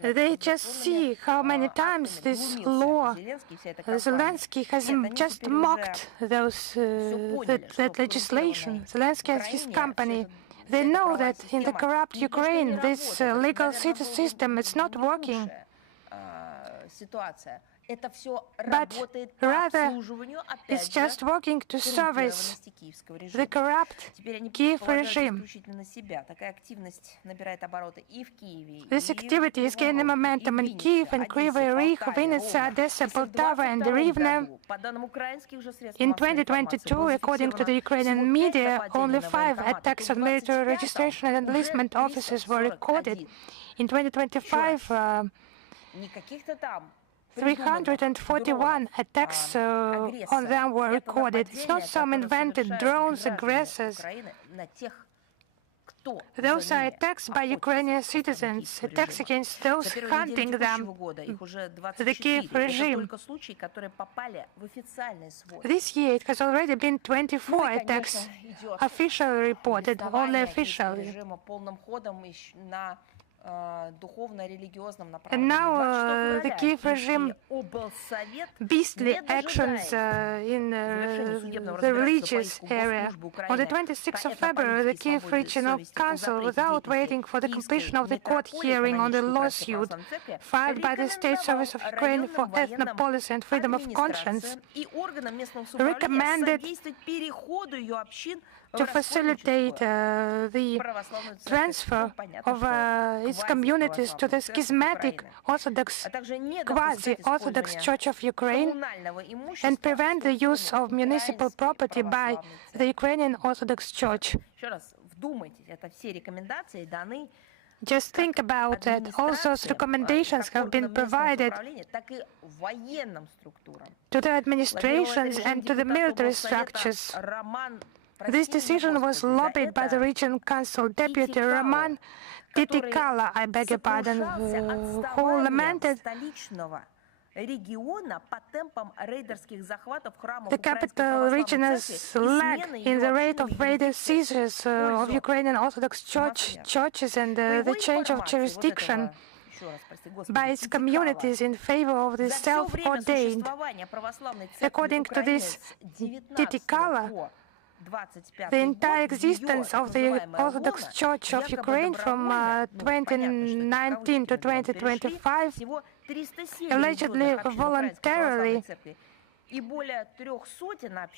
They just see how many times this law, Zelensky has just mocked that legislation. Zelensky and his company, they know that in the corrupt Ukraine, this legal system is not working. But rather, it's just working to service the corrupt Kiev regime. This activity is gaining momentum in Kiev, in Kryvyi Rih, Vinnytsia, Odessa, Poltava, and Rivne. In 2022, according to the Ukrainian media, only 5 attacks on military registration and enlistment offices were recorded. In 2025, 341 attacks on them were recorded. It's not some invented drones, aggressors. Those are attacks by Ukrainian citizens, attacks against those hunting them, the Kiev regime. This year it has already been 24 attacks officially reported, only officially. And now the Kiev regime beastly actions in the religious area. On the 26th of February, the Kiev Regional Council, without waiting for the completion of the court hearing on the lawsuit filed by the State Service of Ukraine for Ethnopolicy and Freedom of Conscience, recommended to facilitate the transfer of its communities to the schismatic Orthodox, quasi-Orthodox Church of Ukraine and prevent the use of municipal property by the Ukrainian Orthodox Church. Just think about that. All those recommendations have been provided to the administrations and to the military structures. This decision was lobbied by the Regional Council Deputy Roman Titikala, I beg your pardon, who lamented the capital region's lack in the rate of raided seizures of Ukrainian Orthodox churches and the change of jurisdiction by its communities in favor of the self-ordained. According to this Titikala, the entire existence of the Orthodox Church of Ukraine from 2019 to 2025, allegedly voluntarily,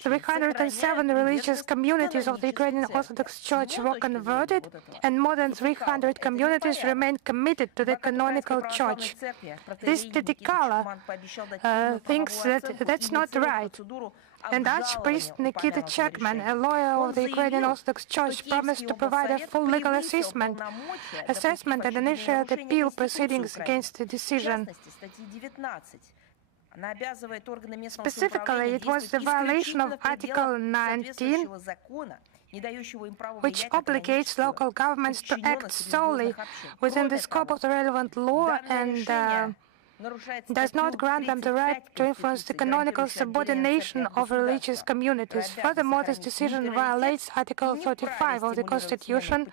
307 religious communities of the Ukrainian Orthodox Church were converted, and more than 300 communities remain committed to the canonical church. This Titikala thinks that that's not right. And Archpriest Nikita Chekman, a lawyer of the Ukrainian Orthodox Church, promised to provide a full legal assessment and initiate appeal proceedings against the decision. Specifically, it was the violation of Article 19, which obligates local governments to act solely within the scope of the relevant law and does not grant them the right to influence the canonical subordination of religious communities. Furthermore, this decision violates Article 35 of the Constitution,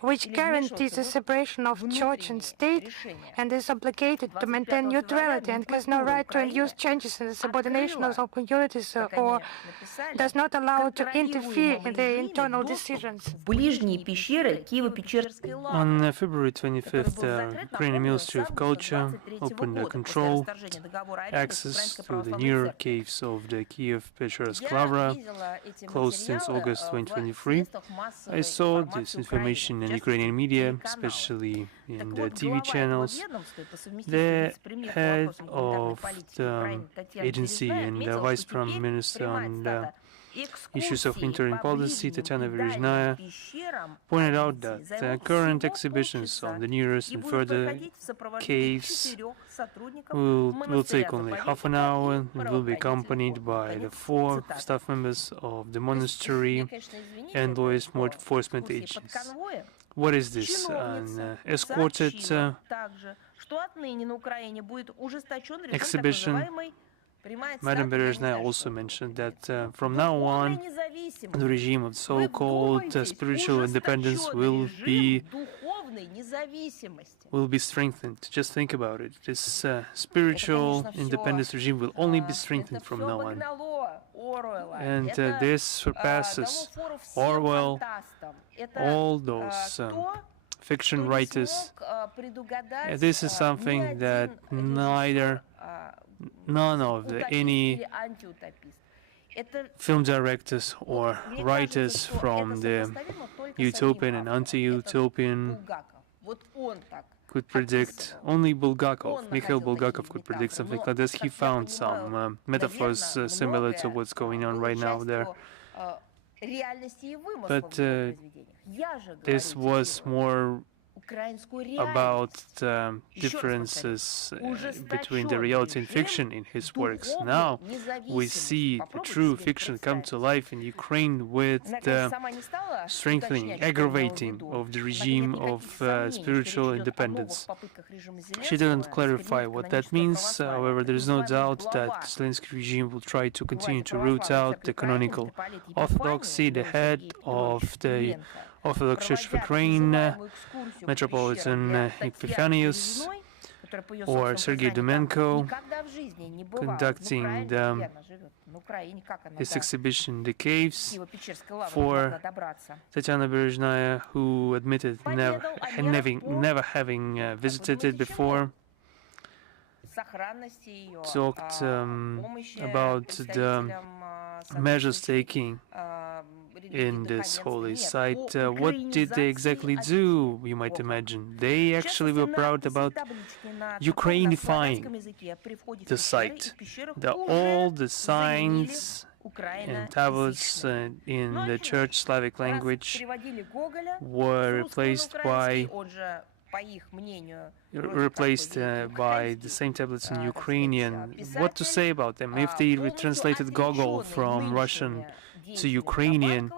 which guarantees the separation of church and state and is obligated to maintain neutrality and has no right to induce changes in the subordination of communities or does not allow to interfere in their internal decisions. On February 25th, the Ukrainian Ministry of Culture opened controlled access to the near caves of the Kiev-Pecherovsk Lavra, closed since August 2023. I saw this information in Ukrainian media, especially in the TV channels. The head of the agency and the Vice Prime Minister on the issues of interim policy, Tatiana Verezhnaya, pointed out that the current exhibitions on the nearest and further caves will take only half an hour and will be accompanied by the 4 staff members of the monastery and law enforcement agents. What is this? An escorted exhibition? Madam Berezhnaya also mentioned that from now on, the regime of so-called spiritual independence will be will be strengthened. Just think about it. This spiritual independence regime will only be strengthened from now on. And this surpasses Orwell, all those fiction writers. This is something that none of any film directors or writers from the utopian and anti-utopian could predict. Only Mikhail Bulgakov could predict something like this. He found some metaphors similar to what's going on right now there. But this was more about differences between the reality and fiction in his works. Now we see the true fiction come to life in Ukraine with the strengthening, aggravating of the regime of spiritual independence. She didn't clarify what that means. However, there is no doubt that the Zelensky regime will try to continue to root out the canonical orthodoxy. The head of the Orthodox Church of Ukraine, Metropolitan Epiphanius, or Sergei Dumenko, conducting this exhibition, The Caves, for Tatiana Berezhnaya, who admitted never having visited it before, talked about the measures taking in this holy site. What did they exactly do, you might imagine? They actually were proud about Ukrainifying the site. All the signs and tablets in the church Slavic language were replaced by the same tablets in Ukrainian. What to say about them? If they translated Gogol from Russian to Ukrainian,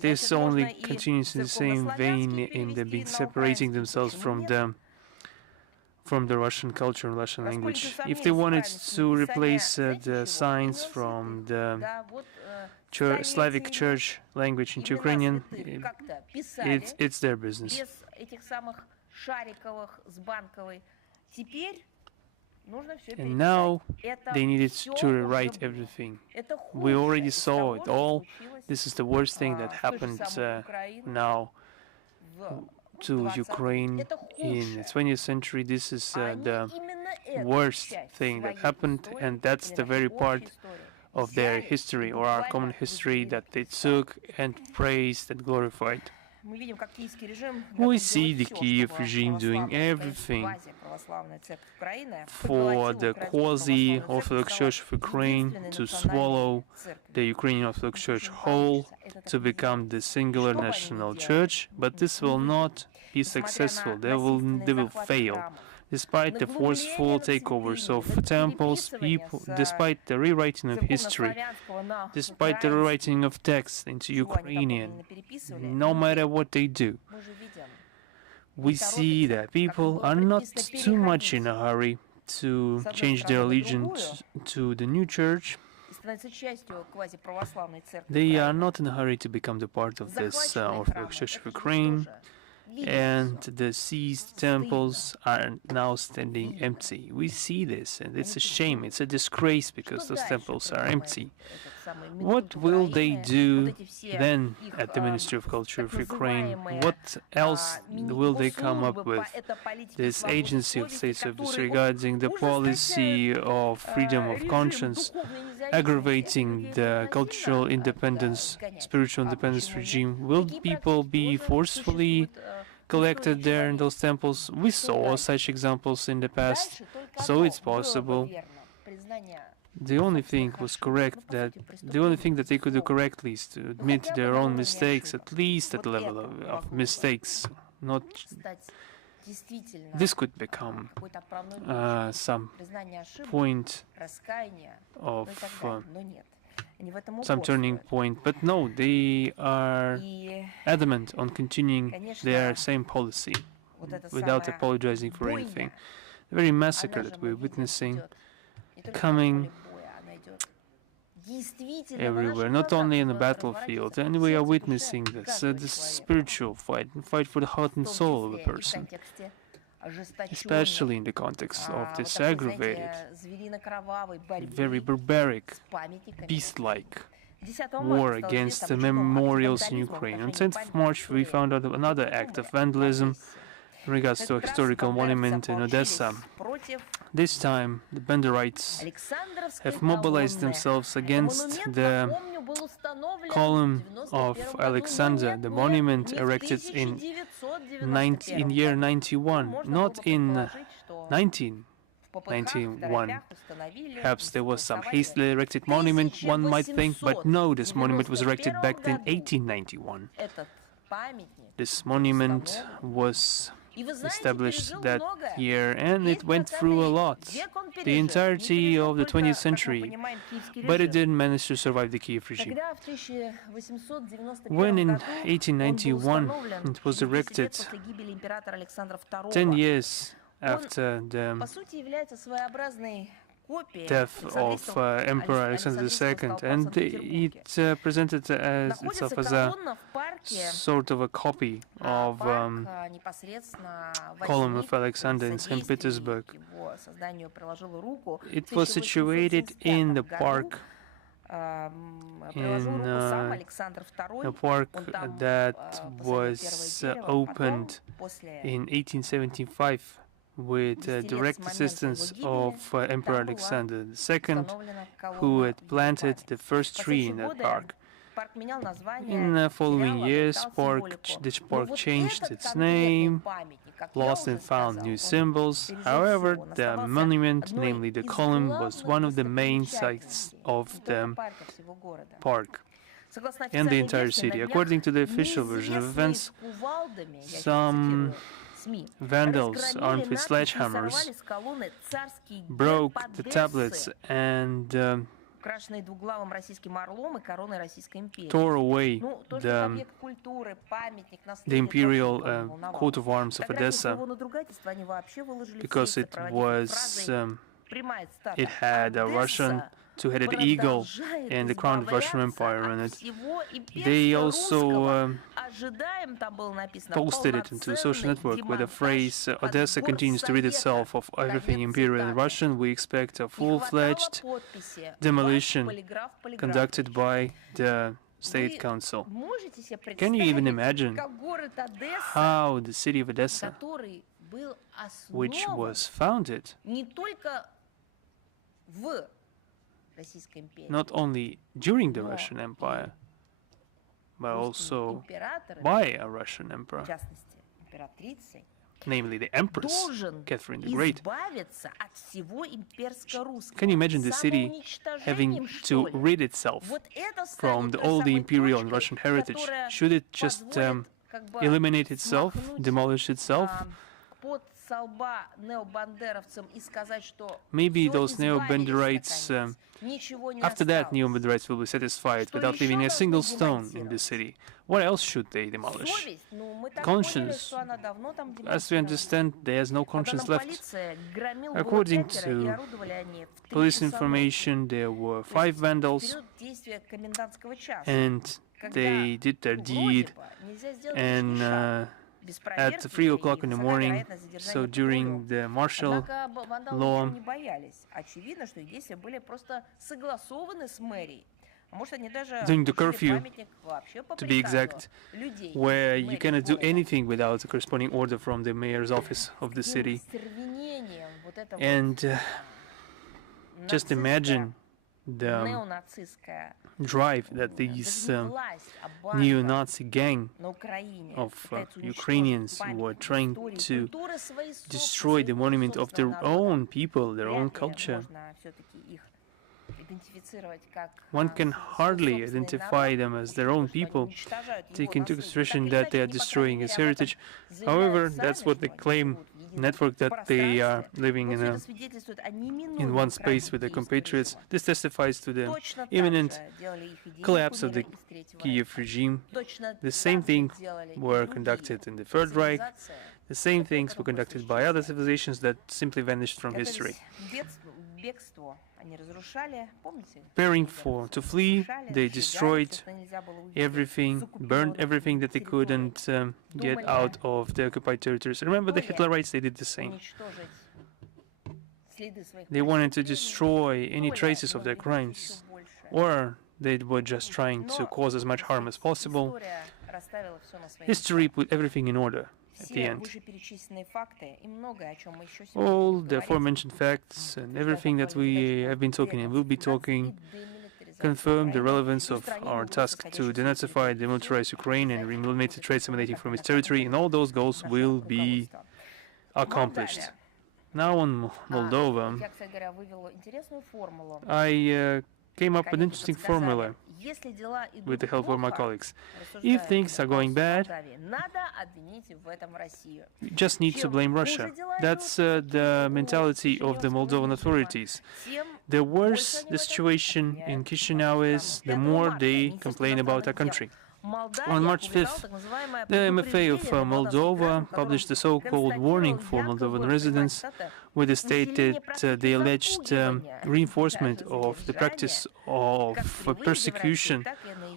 this only continues in the same vein in the being separating themselves from the Russian culture and Russian language. If they wanted to replace the signs from the Slavic church language into Ukrainian, it's their business. And now they needed to rewrite everything. We already saw it all. This is the worst thing that happened now to Ukraine in the 20th century. This is the worst thing that happened, and that's the very part of their history, or our common history, that they took and praised and glorified. We see the Kiev regime doing everything for the quasi-Orthodox Church of Ukraine to swallow the Ukrainian Orthodox Church whole, to become the singular national church, but this will not be successful. They will fail. Despite the forceful takeovers of temples, despite the rewriting of history, despite the rewriting of texts into Ukrainian, no matter what they do, we see that people are not too much in a hurry to change their allegiance to the new church. They are not in a hurry to become the part of this Orthodox Church of Ukraine. And the seized temples are now standing empty. We see this, and it's a shame, it's a disgrace, because those temples are empty. What will they do then at the Ministry of Culture of Ukraine? What else will they come up with? This agency of state service regarding the policy of freedom of conscience, aggravating the cultural independence, spiritual independence regime. Will people be forcefully collected there in those temples? We saw such examples in the past, so it's possible. The only thing that they could do correctly is to admit their own mistakes, at least at the level of mistakes. Not this could become some point of some turning point, but no, they are adamant on continuing their same policy without apologizing for anything. The very massacre that we're witnessing coming everywhere, not only in the battlefield, and we are witnessing this, this spiritual fight, fight for the heart and soul of a person, especially in the context of this aggravated, very barbaric, beast-like war against the memorials in Ukraine. On 10th of March, we found out another act of vandalism in regards to a historical monument in Odessa. This time, the Banderites have mobilized themselves against the column of Alexander, the monument erected in year 91, not in 1991. Perhaps there was some hastily erected monument, one might think, but no, this monument was erected back in 1891. This monument was established that year, and it went through a lot, the entirety of the 20th century, but it didn't manage to survive the Kiev regime. When in 1891 it was erected, 10 years after the death of Emperor Alexander II, and it presented itself as a sort of a copy of column of Alexander in St. Petersburg. It was situated in the park, in a park that was opened in 1875 with direct assistance of Emperor Alexander II, who had planted the first tree in that park. In the following years, this park changed its name, lost and found new symbols. However, the monument, namely the column, was one of the main sites of the park and the entire city. According to the official version of events, some vandals armed with sledgehammers broke the tablets and tore away the imperial coat of arms of Odessa, because it had a Russian two-headed eagle and the crown of the Russian Empire on it. They also posted it into a social network with the phrase, "Odessa continues to rid itself of everything imperial and Russian. We expect a full-fledged demolition conducted by the State Council." Can you even imagine how the city of Odessa, which was founded not only during the Russian Empire, but also by a Russian emperor, namely the Empress Catherine the Great. Can you imagine the city having to rid itself from all the imperial and Russian heritage? Should it just eliminate itself, demolish itself? Maybe those neo-Banderites, after that, neo-Banderites will be satisfied without leaving a single stone in the city. What else should they demolish? Conscience. As we understand, there's no conscience left. According to police information, there were 5 vandals, and they did their deed, and at 3 o'clock in the morning, so during the martial law, during the curfew, to be exact, where you cannot do anything without a corresponding order from the mayor's office of the city. And just imagine the drive that these neo-Nazi gang of Ukrainians were trying to destroy the monument of their own people, their own culture. One can hardly identify them as their own people, taking into consideration that they are destroying his heritage. However, that's what they claim, network that they are living in one space with their compatriots. This testifies to the imminent collapse of the Kiev regime. The same thing were conducted in the Third Reich. The same things were conducted by other civilizations that simply vanished from history. preparing to flee, they destroyed everything, burned everything that they couldn't get out of the occupied territories. Remember the Hitlerites, they did the same. They wanted to destroy any traces of their crimes, or they were just trying to cause as much harm as possible. History put everything in order at the end. All the aforementioned facts and everything that we have been talking and will be talking confirm the relevance of our task to denazify, demilitarize Ukraine and remove trade emanating from its territory, and all those goals will be accomplished. Now on Moldova, I came up with an interesting formula with the help of my colleagues. If things are going bad, you just need to blame Russia. That's the mentality of the Moldovan authorities. The worse the situation in Chisinau is, the more they complain about our country. On March 5th, the MFA of Moldova published the so-called warning for Moldovan residents, where they stated the alleged reinforcement of the practice of persecution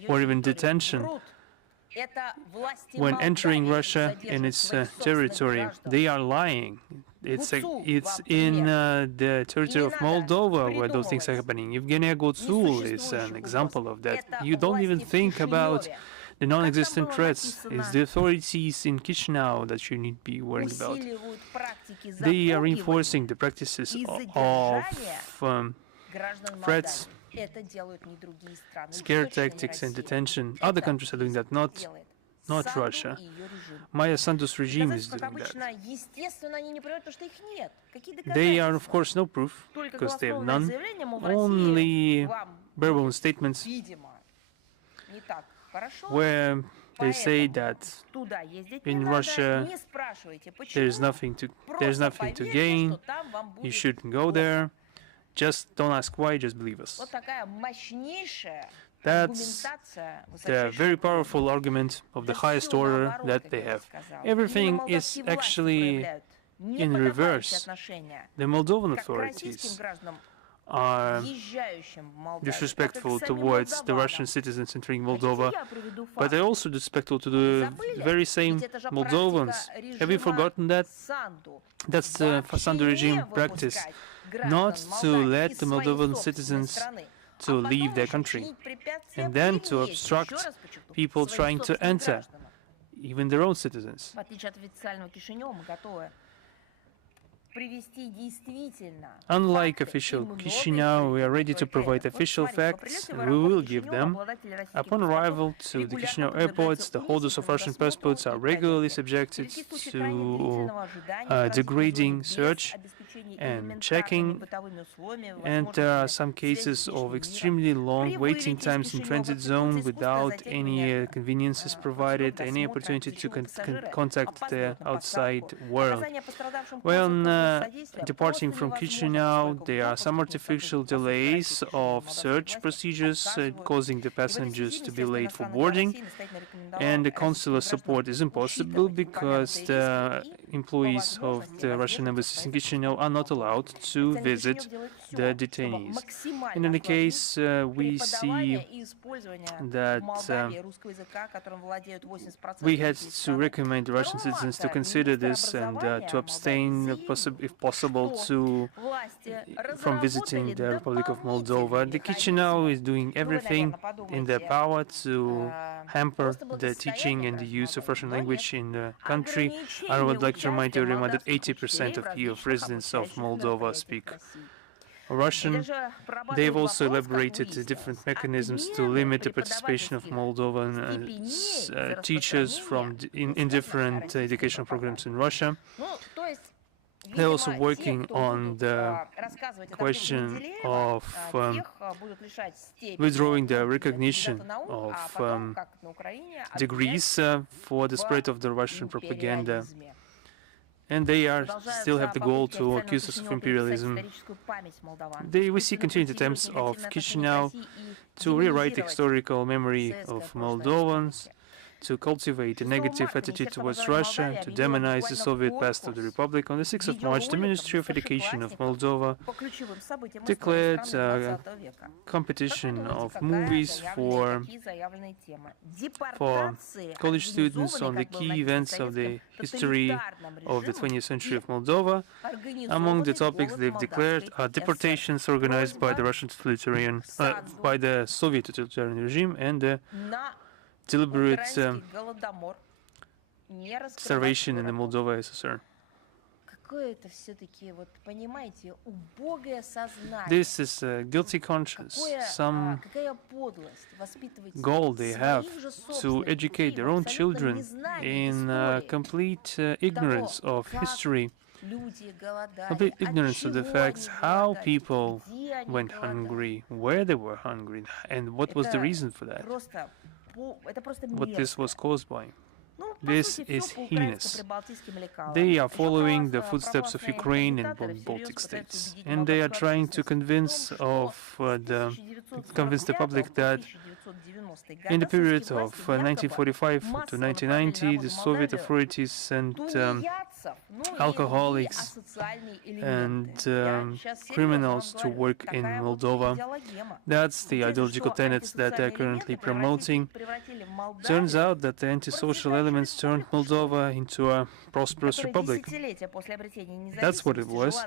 or even detention when entering Russia and its territory. They are lying. It's in the territory of Moldova where those things are happening. Evgenia Gotsul is an example of that. You don't even think about the non-existent threats. It's the authorities in Chisinau that you need to be worried about. They are reinforcing the practices of threats, scare tactics and detention. Other countries are doing that, not Russia. María Santos regime is doing that. They are, of course, no proof, because they have none. Only verbal statements where they say that in Russia there's nothing to gain, you shouldn't go there, just don't ask why, just believe us. That's the very powerful argument of the highest order that they have. Everything is actually in reverse. The Moldovan authorities are disrespectful towards the Russian citizens entering Moldova, but they're also disrespectful to the very same Moldovans. Have you forgotten that? That's the Sandu regime practice, not to let the Moldovan citizens to leave their country, and then to obstruct people trying to enter, even their own citizens. Unlike official Chisinau, we are ready to provide official facts, and we will give them. Upon arrival to the Chisinau airports, the holders of Russian passports are regularly subjected to degrading search and checking, and there are some cases of extremely long waiting times in transit zone without any conveniences provided, any opportunity to contact the outside world. When departing from Chisinau, there are some artificial delays of search procedures, causing the passengers to be late for boarding, and the consular support is impossible because the employees of the Russian embassy in Chisinau are not allowed to visit the detainees. In any case, we see that we had to recommend the Russian citizens to consider this and to abstain, if possible, from visiting the Republic of Moldova. The Chisinau is doing everything in their power to hamper the teaching and the use of Russian language in the country. I would like to remind everyone that 80% of residents of Moldova speak Russian. They've also elaborated different mechanisms to limit the participation of Moldovan teachers in different educational programs in Russia. They're also working on the question of withdrawing the recognition of degrees for the spread of the Russian propaganda. And they still have the goal to accuse us of imperialism. We see continued attempts of Chisinau to rewrite the historical memory of Moldovans, to cultivate a negative attitude towards Russia, to demonize the Soviet past of the Republic. On the 6th of March, the Ministry of Education of Moldova declared a competition of movies for college students on the key events of the history of the 20th century of Moldova. Among the topics they've declared are deportations organized by the Russian totalitarian, by the Soviet totalitarian regime, and the deliberate starvation in the Moldova SSR. This is a guilty conscience, some goal they have to educate their own children in complete ignorance of history, complete ignorance of the facts, how people went hungry, where they were hungry, and what was the reason for that, what this was caused by. This is heinous. They are following the footsteps of Ukraine and Baltic states, and they are trying to convince the public that in the period of 1945 to 1990, the Soviet authorities sent alcoholics and criminals to work in Moldova. That's the ideological tenets that they're currently promoting. Turns out that the antisocial elements turned Moldova into a prosperous republic. That's what it was,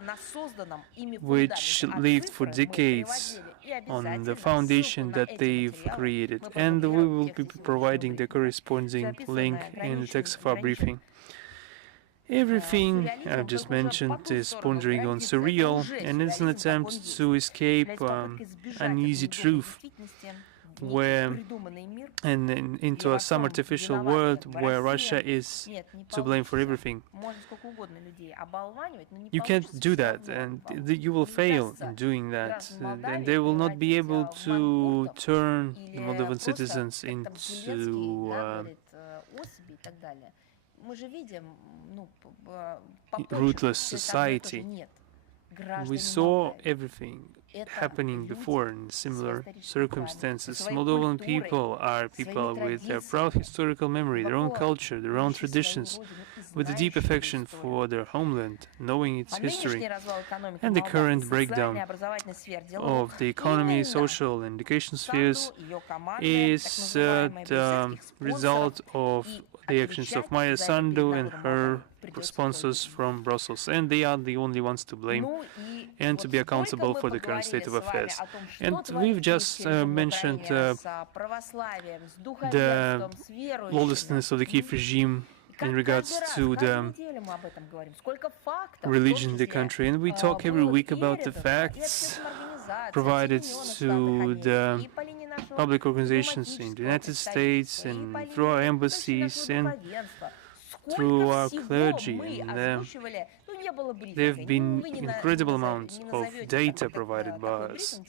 which lived for decades on the foundation that they've created. And we will be providing the corresponding link in the text of our briefing. Everything I've just mentioned is pondering on surreal, and it's an attempt to escape an easy truth, into some artificial world where Russia is to blame for everything. You can't do that, and you will fail in doing that, and they will not be able to turn the Moldovan citizens into ruthless society. We saw everything happening before in similar circumstances. Moldovan people are people with their proud historical memory, their own culture, their own traditions, with a deep affection for their homeland, knowing its history. And the current breakdown of the economy, social and education spheres is the result of the actions of María Zajárova and her sponsors from Brussels, and they are the only ones to blame and to be accountable for the current state of affairs. And we've just mentioned the lawlessness of the Kiev regime in regards to the religion in the country, and we talk every week about the facts provided to the public organizations in the United States and through our embassies and through our clergy. And there have been incredible amounts of data provided by us.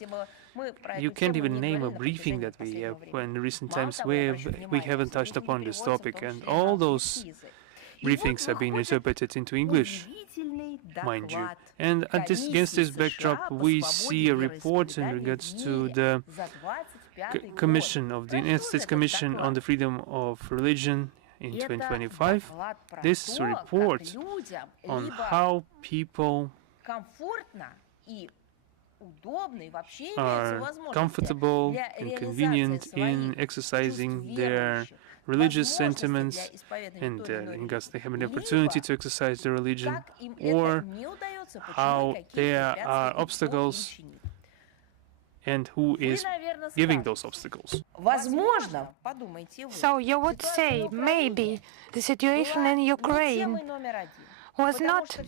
You can't even name a briefing that we have in recent times where we haven't touched upon this topic, and all those briefings have been interpreted into English, mind you. And against this backdrop, we see a report in regards to the Commission of the United States Commission on the Freedom of Religion in 2025. This report on how people are comfortable and convenient in exercising their religious sentiments, and in regards they have an opportunity to exercise their religion, or how there are obstacles and who is giving those obstacles. So you would say maybe the situation in Ukraine was not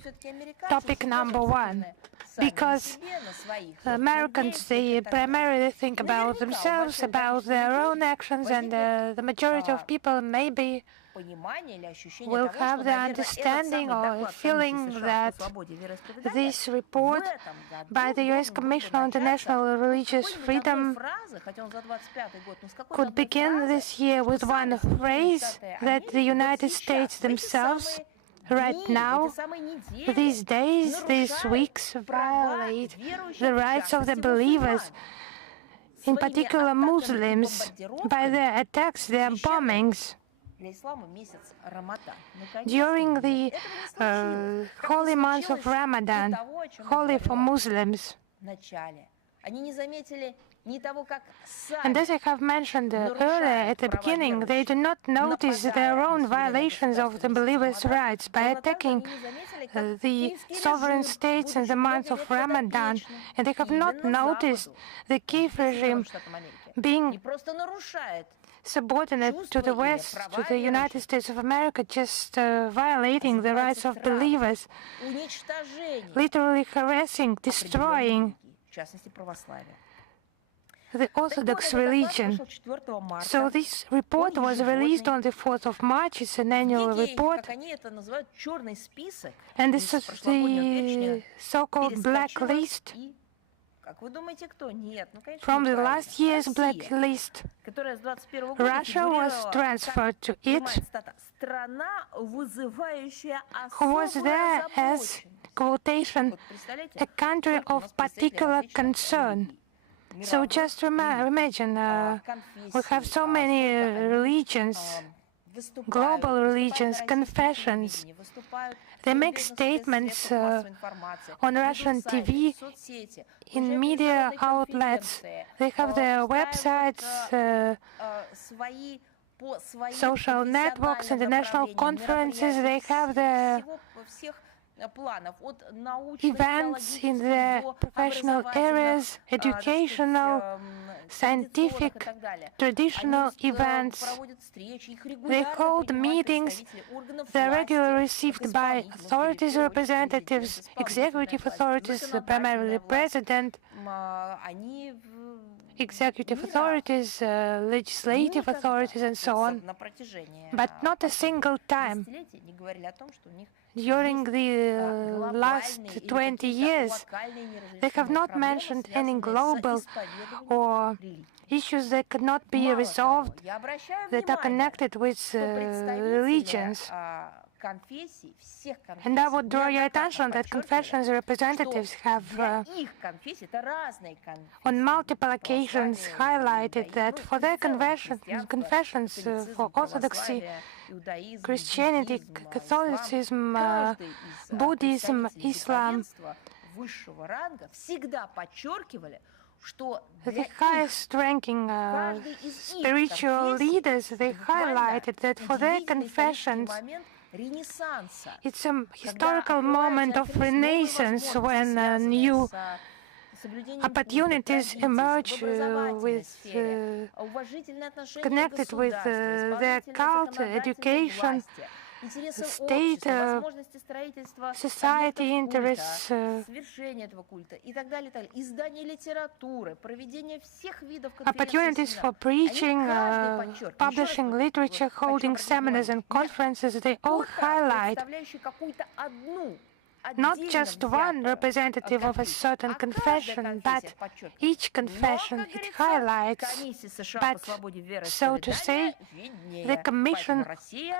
topic number one, because Americans, they primarily think about themselves, about their own actions, and the majority of people maybe will have the understanding or feeling that this report by the U.S. Commission on International Religious Freedom could begin this year with one phrase that the United States themselves right now, these days, these weeks, violate the rights of the believers, in particular Muslims, by their attacks, their bombings During the holy month of Ramadan, holy for Muslims. And as I have mentioned earlier at the beginning, they do not notice their own violations of the believers' rights by attacking the sovereign states in the month of Ramadan, and they have not noticed the Kiev regime being subordinate to the West, to the United States of America, just violating the rights of believers, literally harassing, destroying the Orthodox religion. So this report was released on the 4th of March. It's an annual report. And this is the so-called blacklist from the last year's blacklist. Russia was transferred to it, who was there as, quotation, a country of particular concern. So just imagine, we have so many religions, global religions, confessions. They make statements on Russian TV, in media outlets. They have their websites, social networks, international conferences. They have their events in their professional areas, educational, scientific, traditional events. They hold meetings. They're regularly received by authorities, representatives, executive authorities, primarily the president, executive authorities, legislative authorities, and so on. But not a single time during the last 20 years, they have not mentioned any global or issues that could not be resolved that are connected with religions. And I would draw your attention that confessions representatives have on multiple occasions highlighted that for their confessions for Orthodoxy, Christianity, Catholicism, Buddhism, Islam, the highest ranking spiritual leaders, they highlighted that for their confessions, it's a historical moment of renaissance when new opportunities emerge connected with their cult, education, state, society interests, opportunities for preaching, publishing literature, holding seminars and conferences. They all highlight not just one representative of a certain confession, but each confession it highlights. But, so to say, the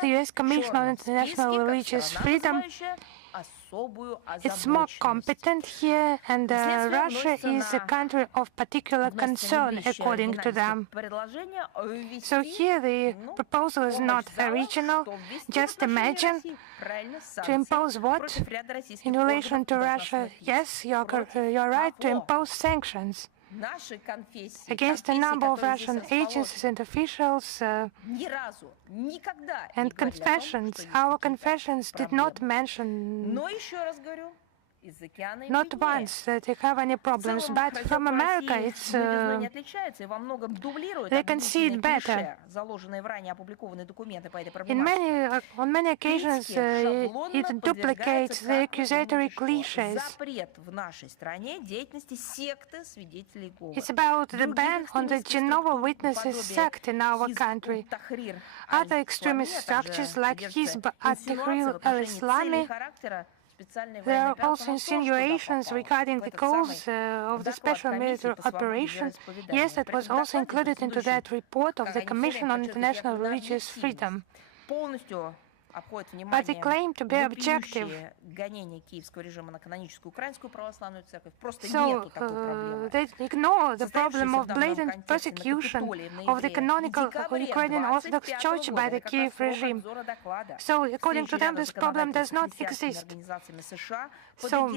U.S. Commission on International Religious Freedom, it's more competent here, and Russia is a country of particular concern, according to them. So here the proposal is not original. Just imagine to impose what in relation to Russia? Yes, you're right, to impose sanctions against a number of Russian agencies and officials and confessions. Our confessions did not mention, not once, that they have any problems, but from America it's they can see it better. On many occasions it duplicates the accusatory cliches. It's about the ban on the Jehovah's Witnesses sect in our country. Other extremist structures like Hizb at-Tahrir al-Islami. There are also insinuations regarding the cause of the special military operation. Yes, that was also included into that report of the Commission on International Religious Freedom. But they claim to be objective, they ignore the problem of blatant persecution of the canonical Ukrainian Orthodox Church by the Kiev regime. So, according to them, this problem does not exist. So,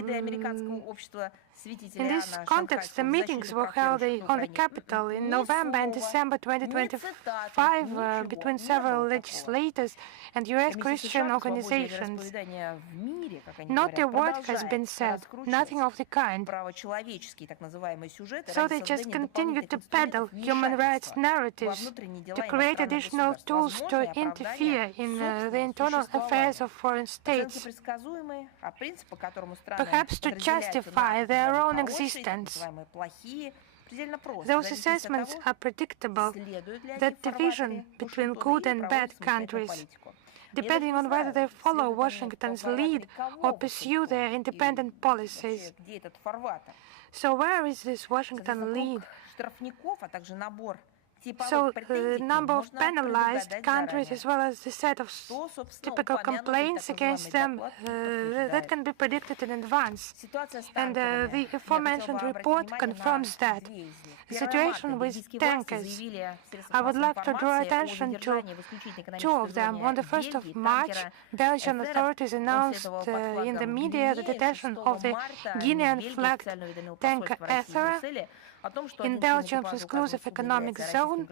in this context, the meetings were held on the Capitol in November and December 2025 between several legislators and U.S. Christian organizations. Not a word has been said, nothing of the kind. So they just continue to peddle human rights narratives, to create additional tools to interfere in the internal affairs of foreign states, perhaps to justify their own existence. Those assessments are predictable, that division between good and bad countries, depending on whether they follow Washington's lead or pursue their independent policies. So where is this Washington lead? So the number of penalized countries as well as the set of typical complaints against them that can be predicted in advance. And the aforementioned report confirms that. The situation with tankers. I would like to draw attention to two of them. On the 1st of March, Belgian authorities announced in the media the detention of the Guinean-flagged tanker Athera in Belgium's exclusive economic zone,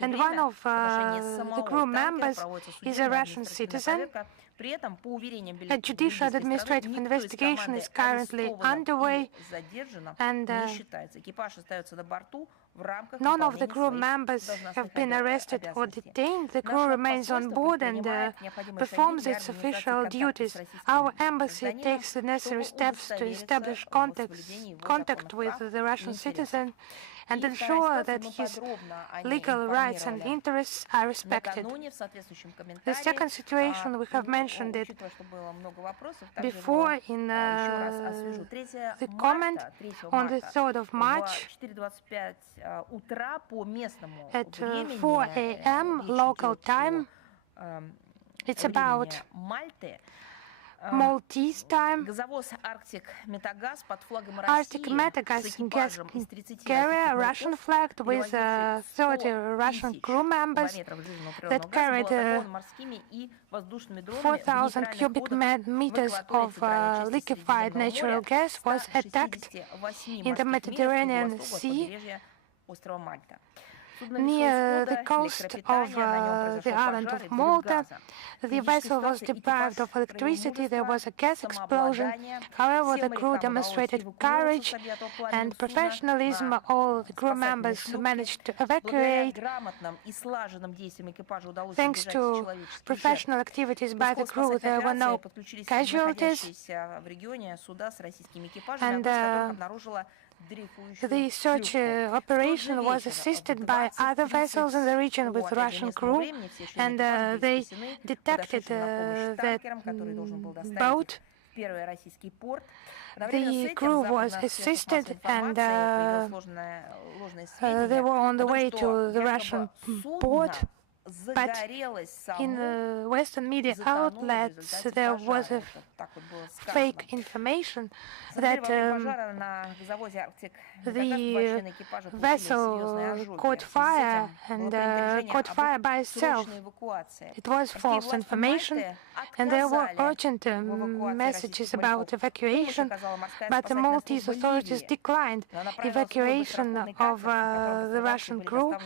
and one of the crew members is a Russian citizen. A judicial and administrative investigation is currently underway, and none of the crew members have been arrested or detained. The crew remains on board and performs its official duties. Our embassy takes the necessary steps to establish contact with the Russian citizen and ensure that his legal rights and interests are respected. The second situation, we have mentioned it before in the comment on the 3rd of March at 4 a.m. local time. It's about Maltese time. Arctic Metagas gas carrier, Russian flagged, with 30 Russian crew members that carried 4,000 cubic meters of liquefied natural gas, was attacked in the Mediterranean Sea near the coast of the island of Malta. The vessel was deprived of electricity. There was a gas explosion. However, the crew demonstrated courage and professionalism. All the crew members managed to evacuate. Thanks to professional activities by the crew, there were no casualties. And the search operation was assisted by other vessels in the region with Russian crew, and they detected that boat. The crew was assisted, and they were on the way to the Russian port. But in Western media outlets, there was a fake information that the vessel caught fire and caught fire by itself. It was false information, and there were urgent messages about evacuation, but the Maltese authorities declined evacuation of the Russian crew,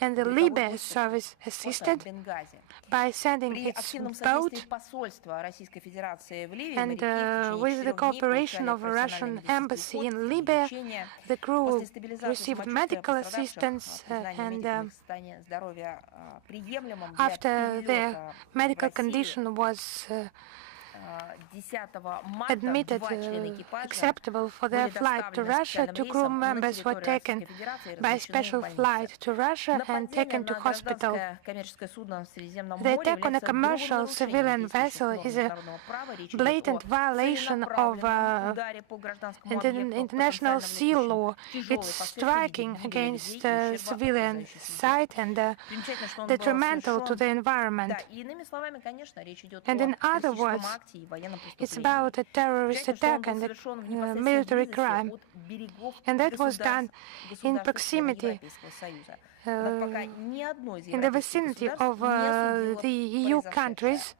and the Libya service assisted by sending its boat, and with the cooperation of a Russian embassy in Libya, the crew received medical assistance, and after their medical condition was admitted acceptable for their flight to Russia, 2 crew members were taken by special flight to Russia and taken to hospital. The attack on a commercial civilian vessel is a blatant violation of international sea law. It's striking against civilian side and detrimental to the environment. And in other words, It's about a terrorist attack and a military crime. And that was done in proximity, in the vicinity of the EU countries,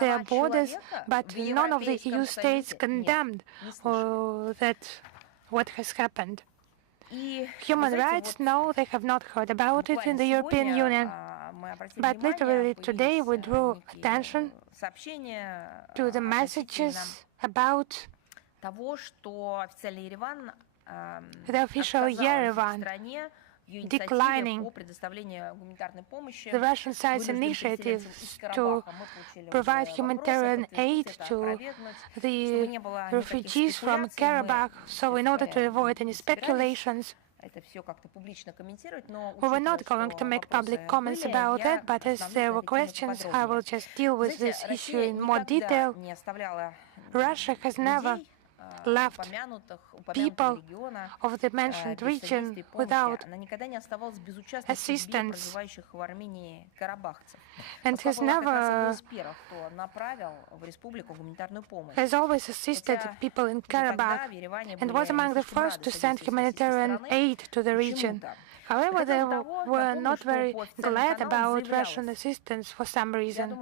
their borders, but none of the EU states condemned what has happened. Human rights, no, they have not heard about it in the European Union. But literally today we drew attention to the messages about the official Yerevan declining the Russian side's initiatives to provide humanitarian aid to the refugees from Karabakh. So in order to avoid any speculations, we were not going to make public comments about that, but as there were questions, I will just deal with this issue in more detail. Russia has never left people of the mentioned region without assistance and has always assisted people in Karabakh and was among the first to send humanitarian aid to the region. However, they were not very glad about Russian assistance for some reason.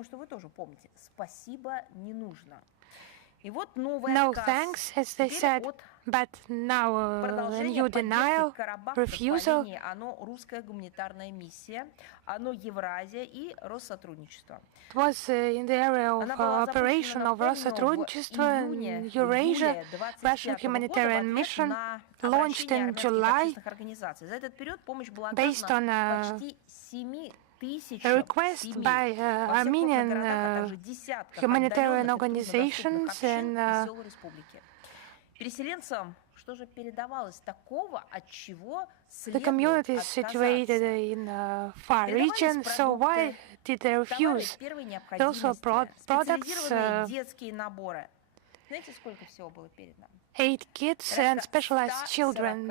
No thanks, as they said, but now a new denial, refusal. It was in the area of operation of Россотрудничество in Eurasia, Russian humanitarian mission, launched in July, based on a request by Armenian humanitarian organizations and the communities situated in far regions. So why did they refuse? Those were products, 8 kits and specialized children.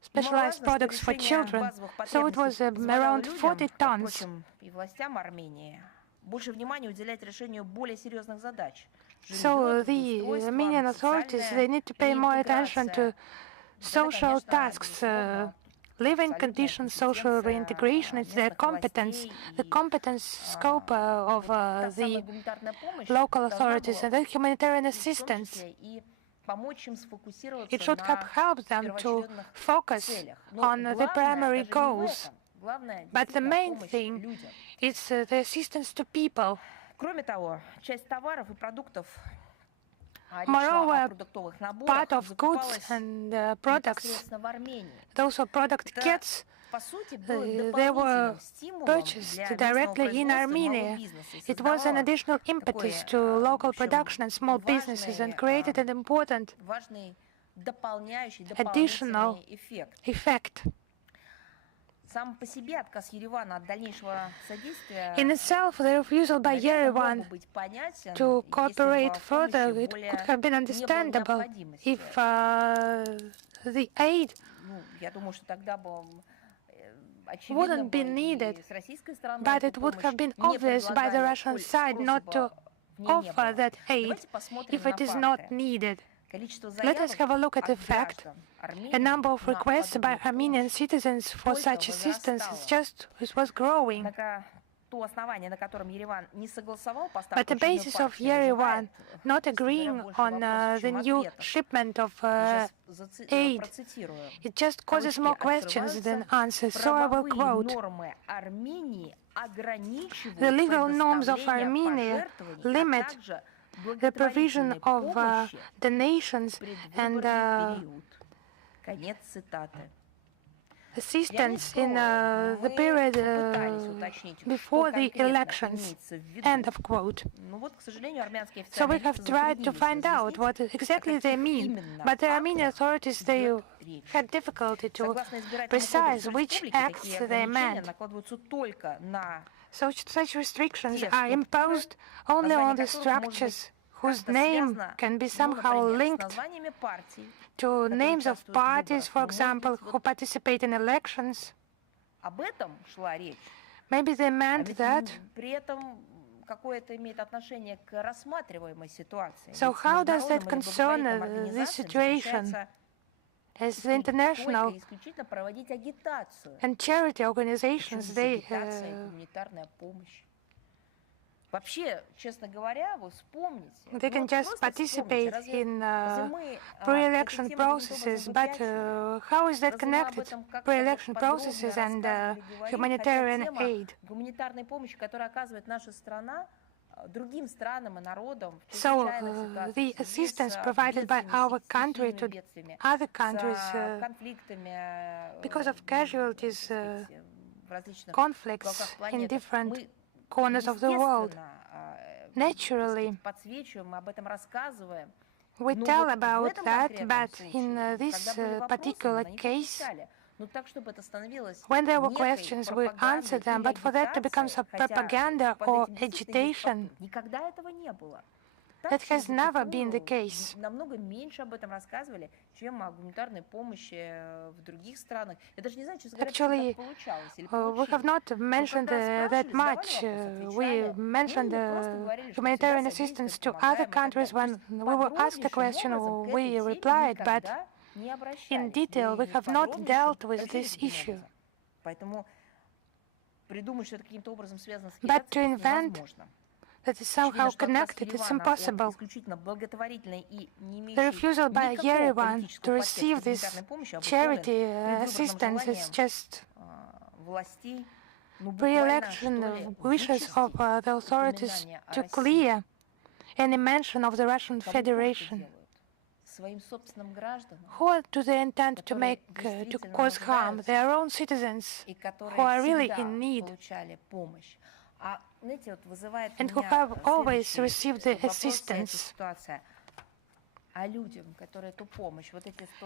Specialized products for children, so it was around 40 tons. So the Armenian authorities, they need to pay more attention to social tasks, living conditions, social reintegration. It's their competence, the competence scope of the local authorities, and then humanitarian assistance. It should have helped them to focus on the primary goals. But the main thing is the assistance to people. Moreover, part of goods and products, those are product kits, they were purchased directly in Armenia. It was an additional impetus to local production and small businesses and created an important additional effect. In itself, the refusal by Yerevan to cooperate further, it could have been understandable if the aid wouldn't be needed, but it would have been obvious by the Russian side not to offer that aid if it is not needed. Let us have a look at the fact. A number of requests by Armenian citizens for such assistance was growing. But the basis of Yerevan not agreeing on the new shipment of aid, it just causes more questions than answers. So I will quote: "The legal norms of Armenia limit the provision of donations and assistance in the period before the elections." End of quote. So we have tried to find out what exactly they mean, but the Armenian authorities, they had difficulty to precise which acts they meant. So such restrictions are imposed only on the structures whose name can be somehow linked to names of parties, for example, who participate in elections. Maybe they meant that, So how does that concern this situation? As the international and charity organizations, they can just participate in pre-election processes, but how is that connected, pre-election processes and humanitarian aid? So the assistance provided by our country to other countries because of casualties, conflicts in different corners of the world. Naturally, we tell about that, but in this particular case, when there were questions, we answered them, but for that to become some propaganda or agitation, that has never been the case. Actually, we have not mentioned that much. We mentioned humanitarian assistance to other countries when we were asked a question, we replied, but in detail, we have not dealt with this issue. But to invent that is somehow connected, it's impossible. The refusal by Yerevan to receive this charity assistance is just pre-election wishes of the authorities to clear any mention of the Russian Federation. Who do they intend to make to cause harm? Their own citizens who are really in need and who have always received the assistance.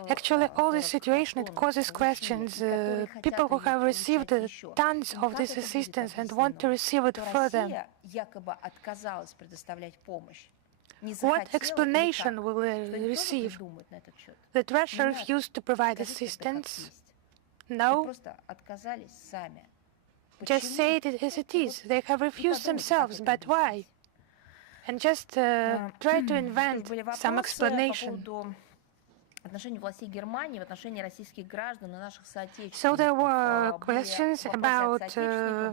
Actually, all this situation, it causes questions. People who have received tons of this assistance and want to receive it further. What explanation will they receive? That Russia refused to provide assistance? No. Just say it as it is. They have refused themselves, but why? And just try to invent some explanation. So there were questions about to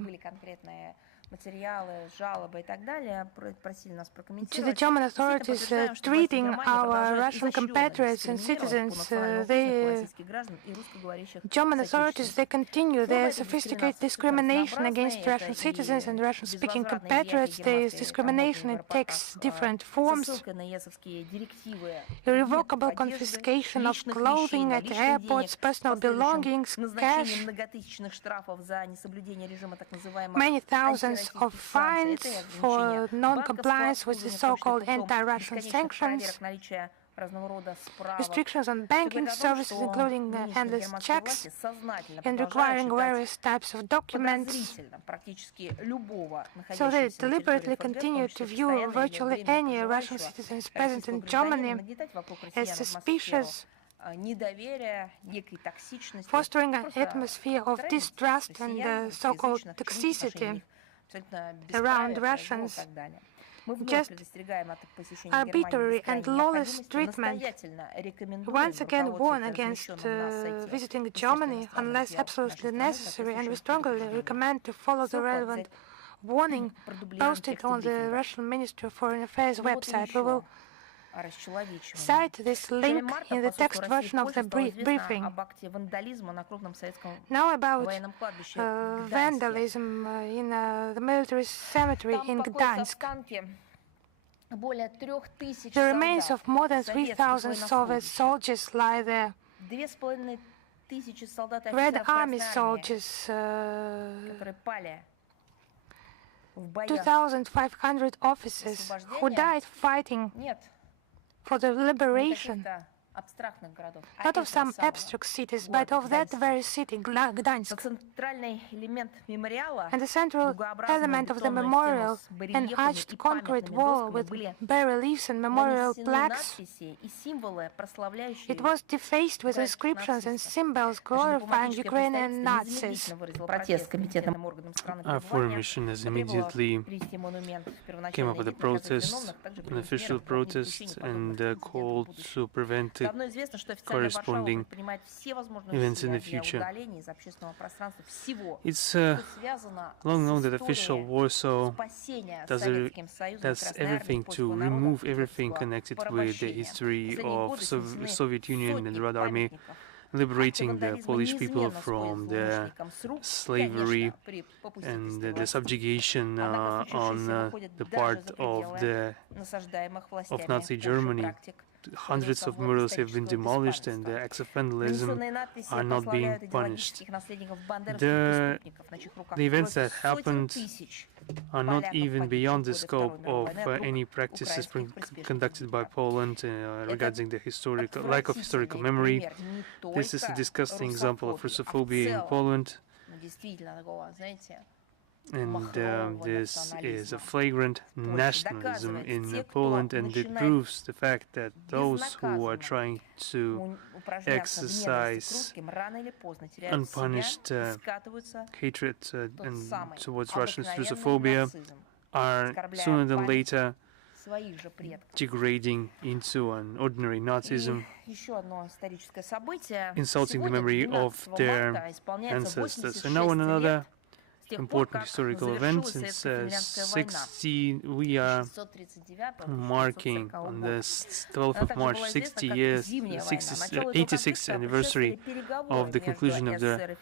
the German authorities treating our Russian compatriots and citizens. The German authorities, they continue their sophisticated discrimination against Russian citizens and Russian-speaking compatriots. This discrimination, it takes different forms. Irrevocable confiscation of clothing at airports, personal belongings, cash, many thousands of fines for non-compliance with the so-called anti-Russian sanctions, restrictions on banking services, including endless checks, and requiring various types of documents. So they deliberately continue to view virtually any Russian citizens present in Germany as suspicious, fostering an atmosphere of distrust and so-called toxicity around Russians. Just arbitrary and lawless treatment. Once again warn against visiting Germany unless absolutely necessary, and we strongly recommend to follow the relevant warning posted on the Russian Ministry of Foreign Affairs website. We will cite this link in the text version of the briefing. Now about vandalism in the military cemetery in Gdansk. The remains of more than 3,000 Soviet soldiers lie there. Red Army soldiers, 2,500 officers who died fighting for the liberation not of some abstract cities, but of that very city, Gdansk. And the central element of the memorial, an arched concrete wall with bas-reliefs and memorial plaques, it was defaced with inscriptions and symbols glorifying Ukrainian Nazis. Our foreign mission has immediately came up with a protest, an official protest, and called to prevent the corresponding events in the future. It's long known that official Warsaw does everything to remove everything connected with the history of Soviet Union and the Red Army, liberating the Polish people from the slavery and the subjugation on the part of Nazi Germany. Hundreds of murals have been demolished and the acts of vandalism are not being punished. The events that happened are not even beyond the scope of any practices conducted by Poland regarding the lack of historical memory. This is a disgusting example of Russophobia in Poland. And this is a flagrant nationalism in Poland, and it proves the fact that those who are trying to exercise unpunished hatred and towards Russians, Russophobia, are sooner than later degrading into an ordinary Nazism, insulting the memory of their ancestors. And now another important historical event. Since we are marking on the 12th of March 86th anniversary of the conclusion of the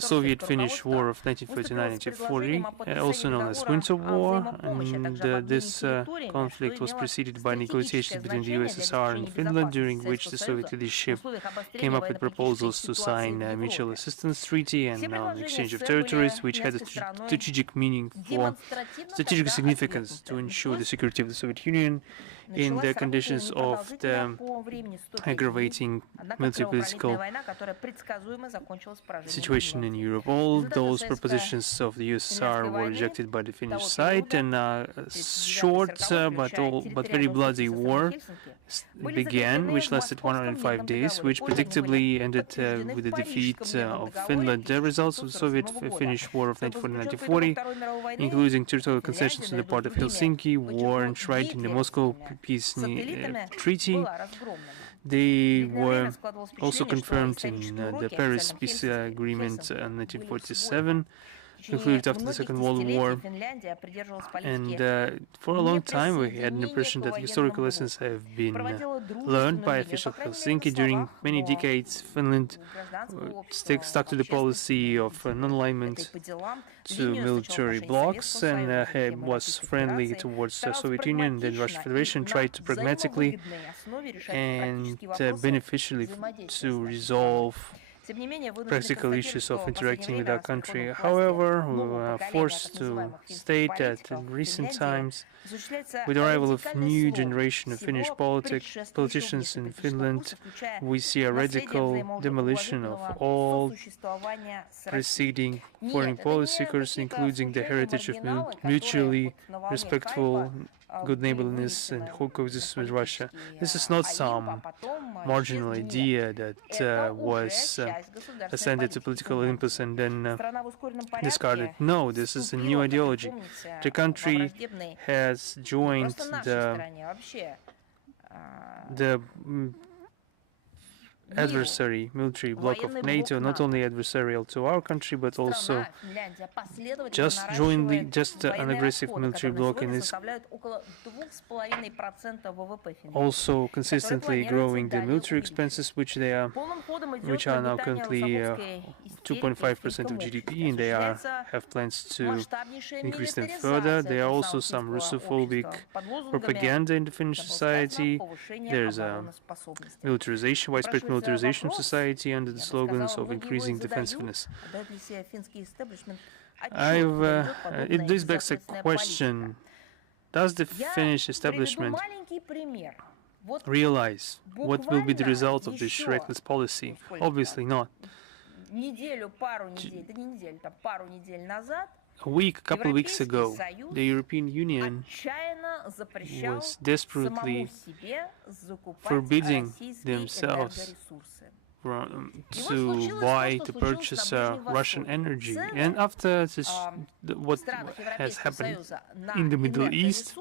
Soviet-Finnish War of 1939-1940, also known as Winter War, and this conflict was preceded by negotiations between the USSR and Finland, during which the Soviet leadership came up with proposals to sign a mutual assistance treaty and an exchange of territories, which had a strategic meaning for strategic significance to ensure the security of the Soviet Union in the conditions of the aggravating military-political situation in Europe. All those propositions of the USSR were rejected by the Finnish side, and a short but very bloody war began, which lasted 105 days, which predictably ended with the defeat of Finland. The results of the Soviet-Finnish War of 1940, including territorial concessions on the part of Helsinki, war enshrined in the Moscow peace treaty. They were also confirmed in the Paris Peace Agreement in 1947, concluded after the Second World War. And for a long time we had an impression that historical lessons have been learned by official Helsinki. During many decades, Finland stuck to the policy of non-alignment to military blocs and was friendly towards the Soviet Union. The Russian Federation tried to pragmatically and beneficially to resolve practical issues of interacting with our country. However, we were forced to state that in recent times, with the arrival of new generation of Finnish politicians in Finland, we see a radical demolition of all preceding foreign policy courses, including the heritage of mutually respectful good neighborliness and coexistence with Russia. This is not some marginal idea that was ascended to political Olympus and then discarded. No, this is a new ideology. The country has joined the adversary military bloc of NATO, not only adversarial to our country, but also just an aggressive military bloc, and is also consistently growing the military expenses, which are now currently 2.5% of GDP, and they have plans to increase them further. There are also some Russophobic propaganda in the Finnish society. There's a widespread militarization of society under the slogans of increasing defensiveness. This begs a question: does the Finnish establishment realize what will be the result of this reckless policy. Obviously not. A couple of weeks ago, the European Union was desperately forbidding themselves to purchase Russian energy. And after this, what has happened in the Middle East,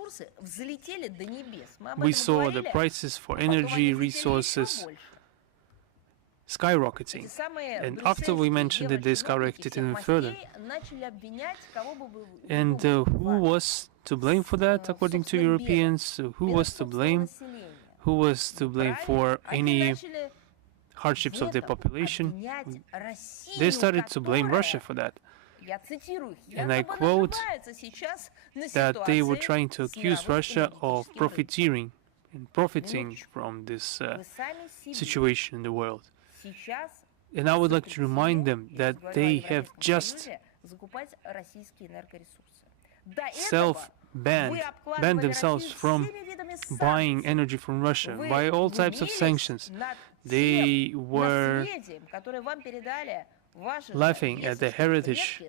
we saw the prices for energy resources skyrocketing. And after we mentioned it, they skyrocketed even further. And who was to blame for that, according to Europeans? Who was to blame? Who was to blame for any hardships of the population? They started to blame Russia for that. And I quote that they were trying to accuse Russia of profiteering and profiting from this situation in the world. And I would like to remind them that they have just banned themselves from buying energy from Russia by all types of sanctions. They were laughing at the heritage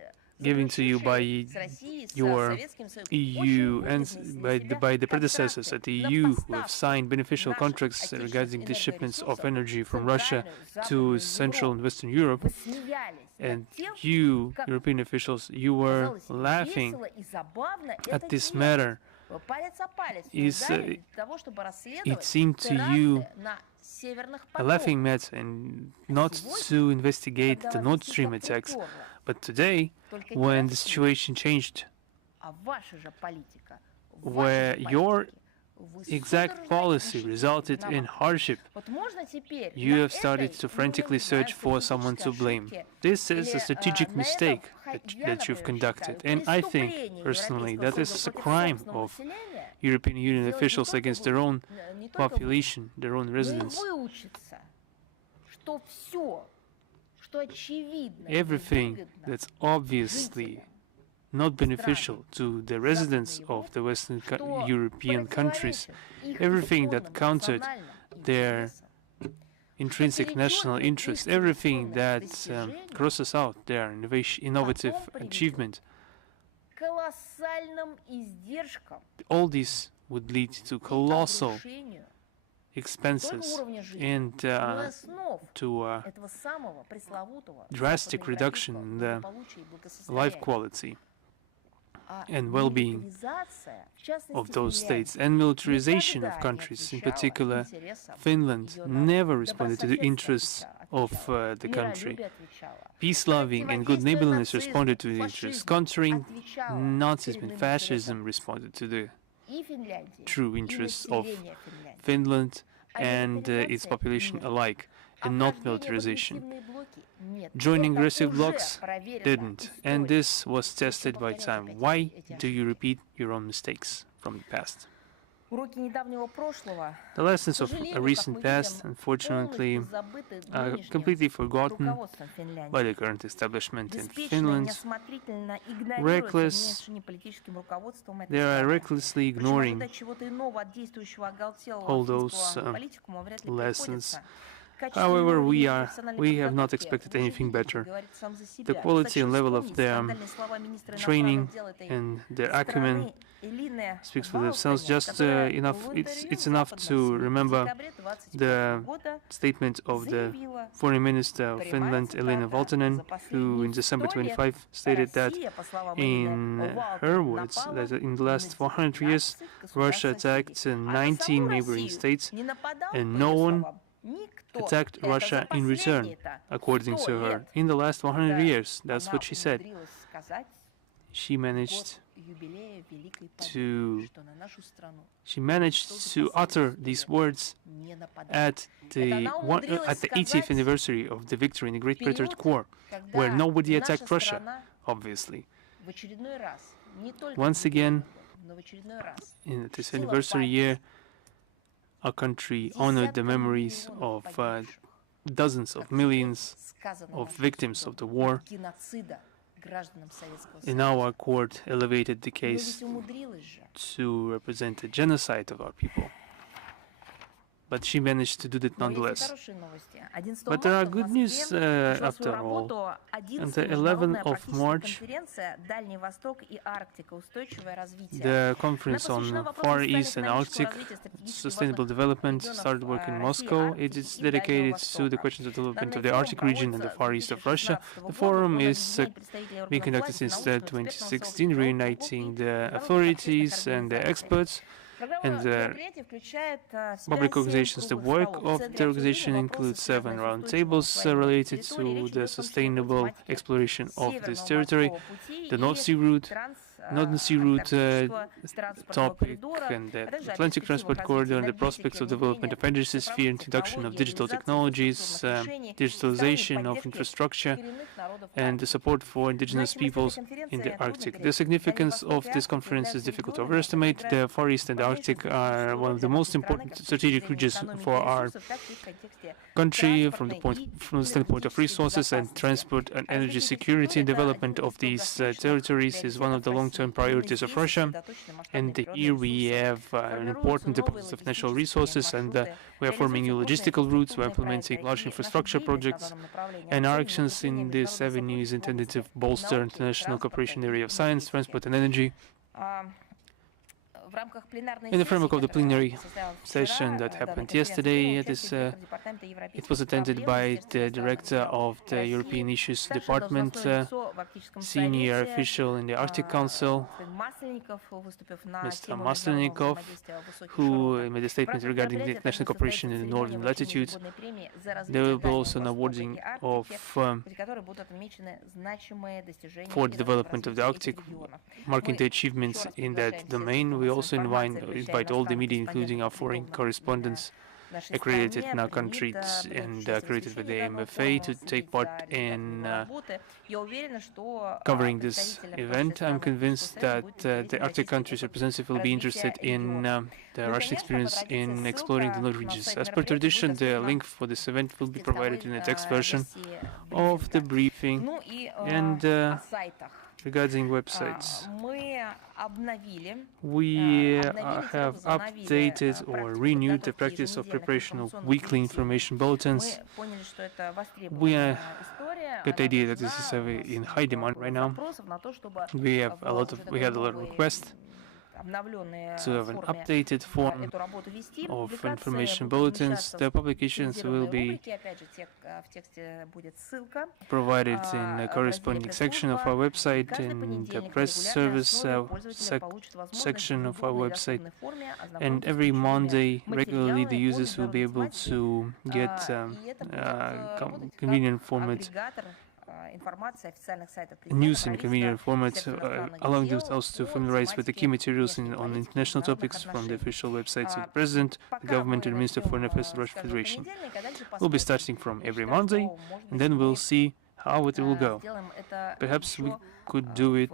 given to you by your EU and by the predecessors at the EU who have signed beneficial contracts regarding the shipments of energy from Russia to Central and Western Europe. And you, European officials, you were laughing at this matter. It seemed to you a laughing matter and not to investigate the Nord Stream attacks. But today, when the situation changed, where your exact policy resulted in hardship, you have started to frantically search for someone to blame. This is a strategic mistake that you've conducted, and I think, personally, that this is a crime of European Union officials against their own population, their own residents. Everything that's obviously not beneficial to the residents of the Western European countries, everything that countered their intrinsic national interest, everything that crosses out their innovative achievement, all this would lead to colossal expenses and to a drastic reduction in the life quality and well-being of those states, and militarization of countries. In particular, Finland never responded to the interests of the country. Peace-loving and good neighborliness responded to the interests. Countering Nazism and fascism responded to the true interests of Finland and its population alike, and not militarization. Joining aggressive blocs didn't, and this was tested by time. Why do you repeat your own mistakes from the past? The lessons of a recent past, unfortunately, are completely forgotten by the current establishment in Finland. They are recklessly ignoring all those lessons. However, we have not expected anything better. The quality and level of their training and their acumen speaks for themselves. Just it's enough to remember the statement of the Foreign Minister of Finland, Elina Valtonen, who in December 25 stated that, in her words, that in the last 400 years, Russia attacked 19 neighboring states, and no one attacked Russia in return, according to her. In the last 100 years, that's what she said. She managed to utter these words at the 80th anniversary of the victory in the Great Patriotic War, where nobody attacked Russia, obviously. Once again, in this anniversary year, our country honored the memories of dozens of millions of victims of the war. And now our court elevated the case to represent the genocide of our people. but she managed to do that nonetheless. But there are good news after all. On the 11th of March, the conference on Far East and Arctic sustainable development started work in Moscow. It is dedicated to the questions of development of the Arctic region and the Far East of Russia. The forum is being conducted since 2016, reuniting the authorities and the experts and the public organizations. The work of the organization includes 7 roundtables related to the sustainable exploration of this territory, the North Sea route, Northern Sea route topic, and the Atlantic Transport Corridor, and the prospects of development of energy sphere, introduction of digital technologies, digitalization of infrastructure, and the support for indigenous peoples in the Arctic. The significance of this conference is difficult to overestimate. The Far East and the Arctic are one of the most important strategic regions for our country from the standpoint of resources and transport and energy security. Development of these territories is one of the long-term priorities of Russia, and here we have an important deposit of natural resources, and we are forming new logistical routes, we are implementing large infrastructure projects, and our actions in this avenue is intended to bolster international cooperation in the area of science, transport and energy. In the framework of the plenary session that happened yesterday, it was attended by the director of the European Issues Department, senior official in the Arctic Council, Mr. Maslenikov, who made a statement regarding the international cooperation in the northern latitudes. There will be also an awarding of for the development of the Arctic, marking the achievements in that domain. We also invite all the media, including our foreign correspondents accredited in our countries and accredited with the MFA, to take part in covering this event. I'm convinced that the Arctic countries' representatives will be interested in the Russian experience in exploring the North regions. As per tradition, the link for this event will be provided in the text version of the briefing. And regarding websites, we have updated or renewed the practice of preparation of weekly information bulletins. We got the idea that this is in high demand right now. We had a lot of requests to have an updated form of information bulletins. The publications will be provided in the corresponding section of our website, in the press service section of our website, and every Monday regularly the users will be able to get convenient format news in convenient format, allowing themselves to familiarize with the key materials on international topics from the official websites of the President, the government, and Minister of Foreign Affairs of the Russian Federation. We'll be starting from every Monday, and then we'll see how it will go. Perhaps we could do it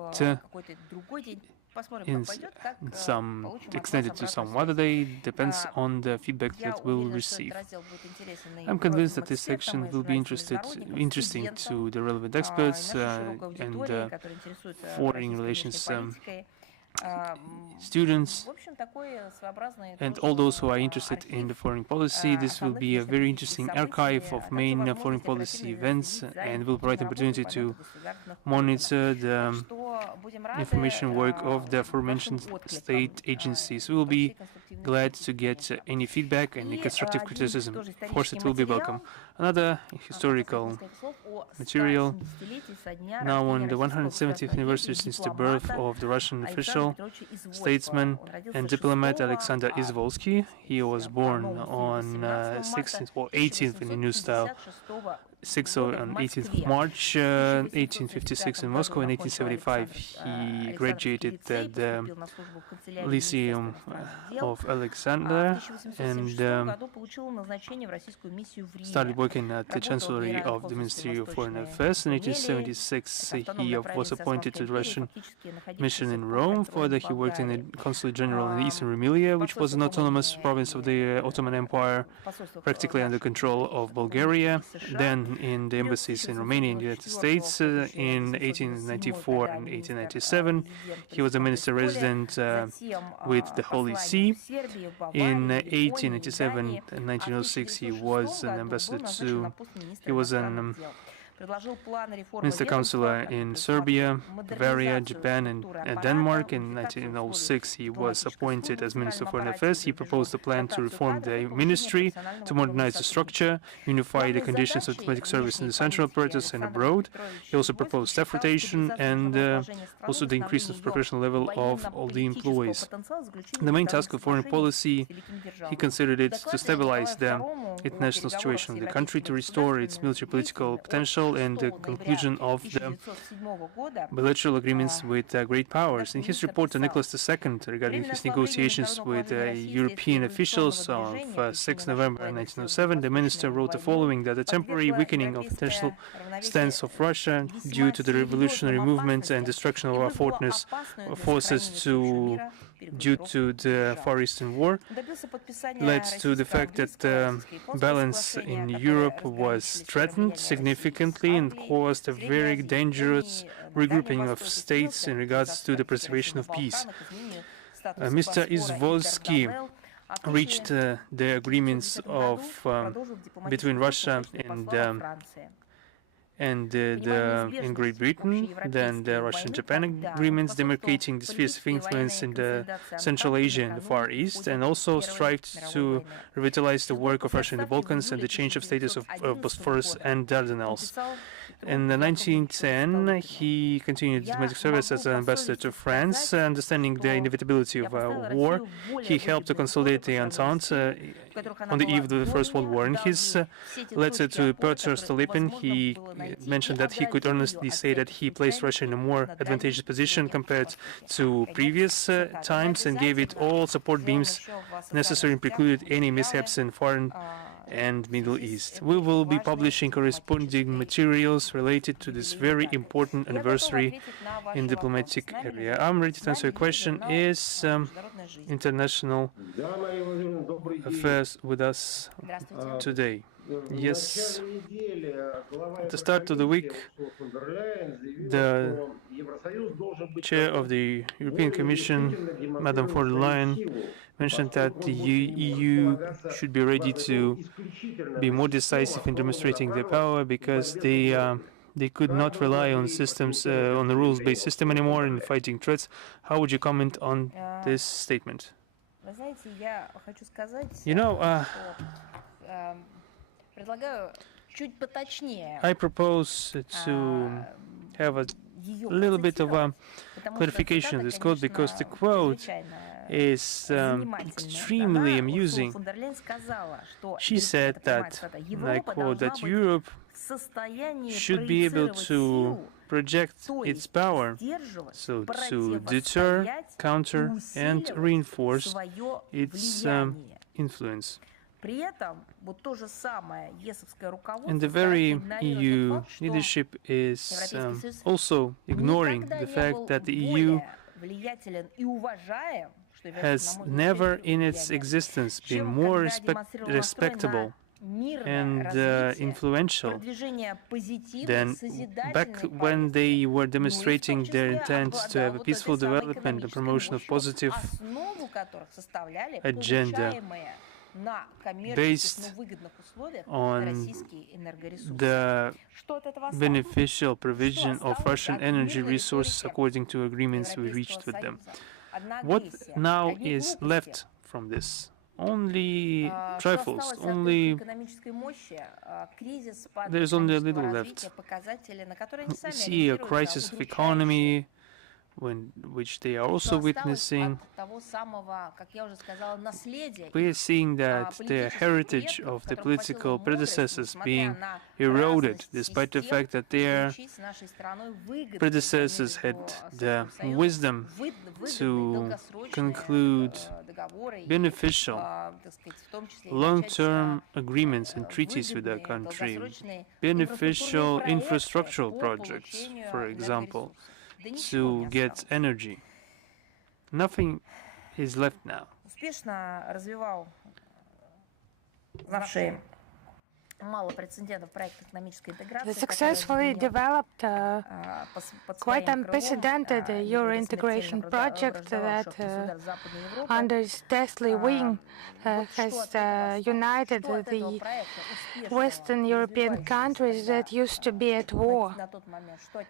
in some extended to some other day, depends on the feedback that we'll receive. I'm convinced that this section will be interesting to the relevant experts and foreign relations students and all those who are interested in the foreign policy. This will be a very interesting archive of main foreign policy events and will provide an opportunity to monitor the information work of the aforementioned state agencies. We will be glad to get any feedback, any constructive criticism. Of course, it will be welcome. Another historical material. Now on the 170th anniversary since the birth of the Russian official, statesman and diplomat Alexander Izvolsky. He was born on 16th or 18th in the new style, 6th and 18th of March, 1856 in Moscow. In 1875, he graduated at the Lyceum of Alexander and started working at the Chancellery of the Ministry of Foreign Affairs. In 1876, he was appointed to the Russian mission in Rome. Further, he worked in the Consulate General in the Eastern Rumelia, which was an autonomous province of the Ottoman Empire, practically under control of Bulgaria. Then in the embassies in Romania and the United States. In 1894 and 1897, he was a minister resident with the Holy See. In 1887 and 1906, he was an ambassador he was an Minister Counselor in Serbia, Bavaria, Japan, and Denmark. In 1906, he was appointed as Minister of Foreign Affairs. He proposed a plan to reform the ministry, to modernize the structure, unify the conditions of diplomatic service in the central apparatus and abroad. He also proposed staff rotation and also the increase of professional level of all the employees. The main task of foreign policy, he considered it to stabilize the international situation of the country, to restore its military political potential, and the conclusion of the bilateral agreements with great powers. In his report to Nicholas II regarding his negotiations with European officials of 6 November 1907, the minister wrote the following: that the temporary weakening of international stance of Russia due to the revolutionary movements and destruction of our forces due to the Far Eastern War led to the fact that balance in Europe was threatened significantly and caused a very dangerous regrouping of states in regards to the preservation of peace. Mr. Izvolsky reached the agreements between Russia and in Great Britain, then the Russian-Japan agreements demarcating the spheres of influence in the Central Asia and the Far East, and also strived to revitalize the work of Russia in the Balkans and the change of status of Bosphorus and Dardanelles. In 1910, he continued diplomatic service as an ambassador to France. Understanding the inevitability of war, he helped to consolidate the Entente on the eve of the First World War. In his letter to Petr Stolypin, he mentioned that he could honestly say that he placed Russia in a more advantageous position compared to previous times and gave it all support beams necessary and precluded any mishaps in foreign and Middle East. We will be publishing corresponding materials related to this very important anniversary in diplomatic area. I'm ready to answer your question. Is international affairs with us today? Yes. At the start of the week, the chair of the European Commission, Madam von der Leyen, mentioned that the EU should be ready to be more decisive in demonstrating their power because they could not rely on systems, on a rules-based system anymore in fighting threats. How would you comment on this statement? You know, I propose to have a little bit of a clarification of this quote because the quote is extremely amusing. She said that, and I quote, that Europe should be able to project its power, so to deter, counter, and reinforce its influence. And the very EU leadership is also ignoring the fact that the EU has never in its existence been more respectable and influential than back when they were demonstrating their intent to have a peaceful development and promotion of positive agenda based on the beneficial provision of Russian energy resources according to agreements we reached with them. What now is left from this? Only trifles, there's only a little left. We see a crisis of economy, which they are also witnessing. We are seeing that the heritage of the political predecessors being eroded, despite the fact that their predecessors had the wisdom to conclude beneficial long-term agreements and treaties with their country, beneficial infrastructural projects, for example, to get energy. Nothing is left now. The successfully developed quite unprecedented Euro integration project that under its deathly wing has united the Western European countries that used to be at war.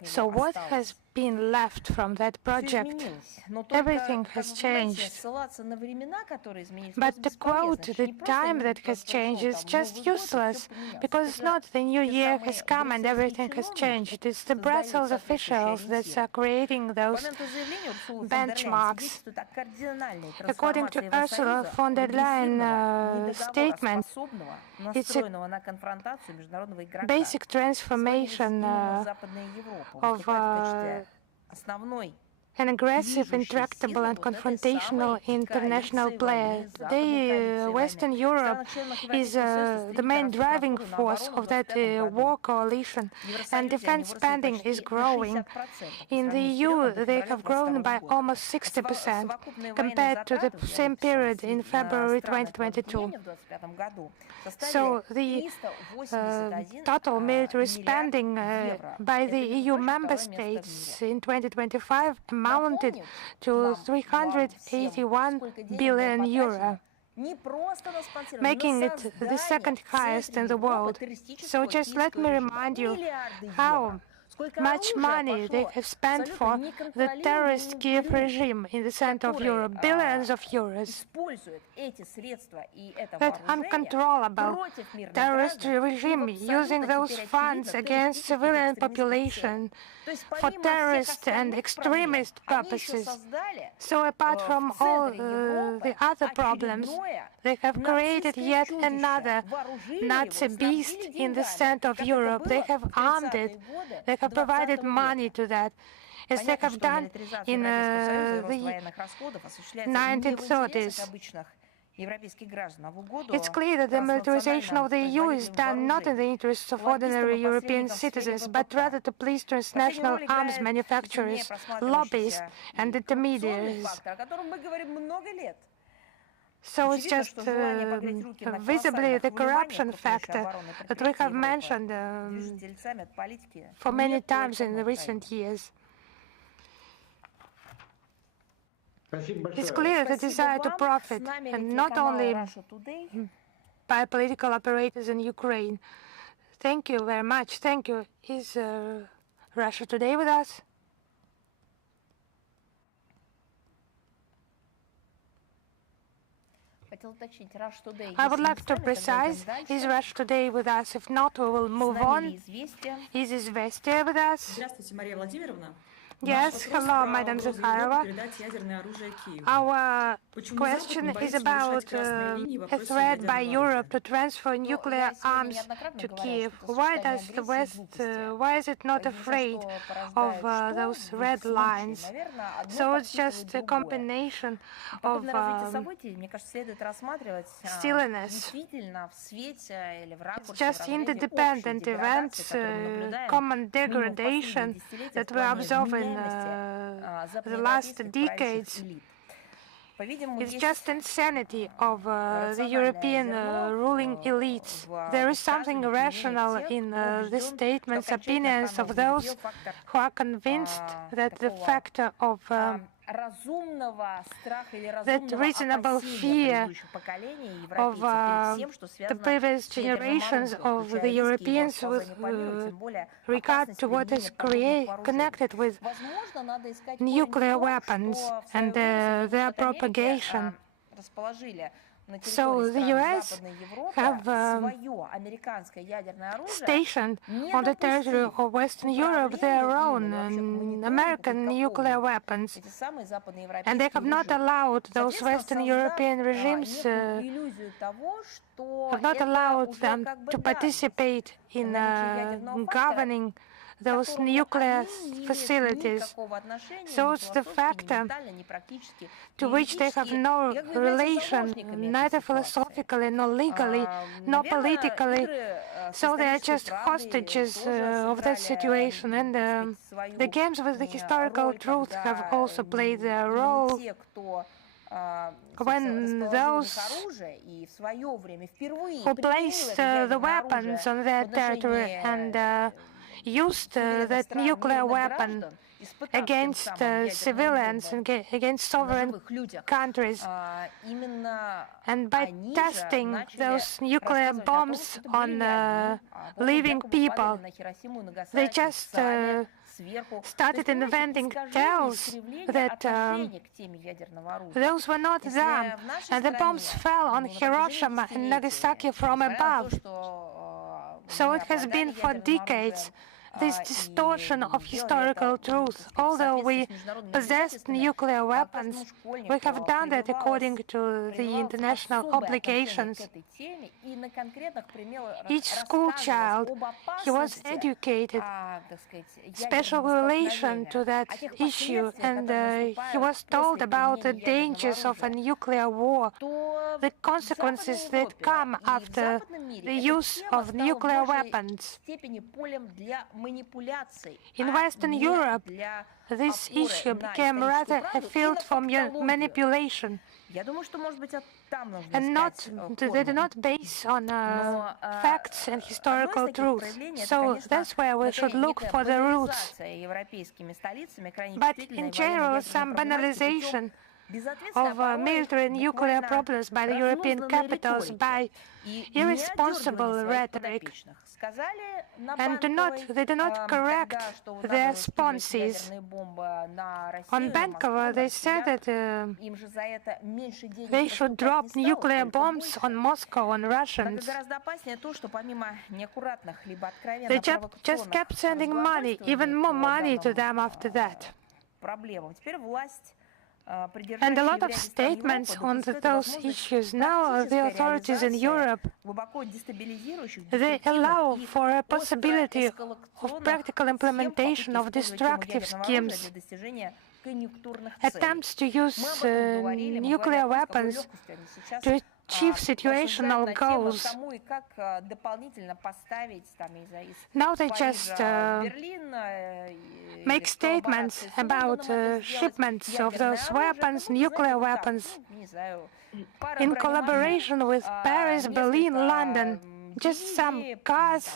So what has been left from that project? Everything has changed. But to quote the time that has changed is just useless, because it's not the new year has come and everything has changed. It's the Brussels officials that are creating those benchmarks. According to Ursula von der Leyen's statement, it's a basic transformation of an aggressive, intractable and confrontational international player. Today, Western Europe is the main driving force of that war coalition, and defense spending is growing. In the EU, they have grown by almost 60% compared to the same period in February 2022. So the total military spending by the EU member states in 2025 amounted to 381 billion euro, making it the second highest in the world. So just let me remind you how much money they have spent for the terrorist Kiev regime in the center of Europe, billions of euros. That uncontrollable terrorist regime using those funds against civilian population for terrorist and extremist purposes. So apart from all the other problems, they have created yet another Nazi beast in the center of Europe. They have armed it. They have provided money to that, as they have done in the 1930s. It's clear that the militarization of the EU is done not in the interests of ordinary European citizens, but rather to please transnational arms manufacturers, lobbyists and intermediaries. So it's just visibly the corruption factor that we have mentioned for many times in the recent years. It's clear the desire to profit, and not only by political operators in Ukraine. Thank you very much. Thank you. Is Russia Today with us? I would like to precise, is Russia Today with us? If not, we will move on. Is Izvestia with us? Yes, hello, Madam Zahárova. Our question is about a threat by Europe to transfer nuclear arms to Kiev. Why does the West, why is it not afraid of those red lines? So it's just a combination of silliness. It's just interdependent events, common degradation that we observe in the last decades. It's just insanity of the European ruling elites. There is something irrational in the statements, opinions of those who are convinced that the factor of that reasonable fear of the previous generations of the Europeans with regard to what is connected with nuclear weapons and their propagation. So the US have stationed on the territory of Western Europe their own American nuclear weapons, and they have not allowed those Western European regimes, have not allowed them to participate in governing those nuclear facilities. So it's the factor to which they have no relation, neither philosophically nor legally, nor politically. So they are just hostages of that situation. And the games with the historical truth have also played their role. when those who placed the weapons on their territory and used that nuclear weapon against civilians and against sovereign countries, and by testing those nuclear bombs on living people, they just started inventing tales that those were not them, and the bombs fell on Hiroshima and Nagasaki from above. So it has been for decades, this distortion of historical truth. Although we possessed nuclear weapons, we have done that according to the international obligations. Each school child, he was educated, special relation to that issue, and he was told about the dangers of a nuclear war, the consequences that come after the use of nuclear weapons. In Western Europe, this issue became rather a field for manipulation, and they do not base on facts and historical truth. So that's where we should look for the roots. But in general, some banalization of military and nuclear problems by the European capitals, by irresponsible rhetoric, and they do not correct their responses. On Bankova, they said that they should drop nuclear bombs on Moscow, on Russians. They just kept sending money, even more money to them after that. And a lot of statements on those issues. Now the authorities in Europe, they allow for a possibility of practical implementation of destructive schemes, attempts to use nuclear weapons to achieve situational goals. Now they just make statements about shipments of those weapons, nuclear weapons, in collaboration with Paris, Berlin, London. Just some cars,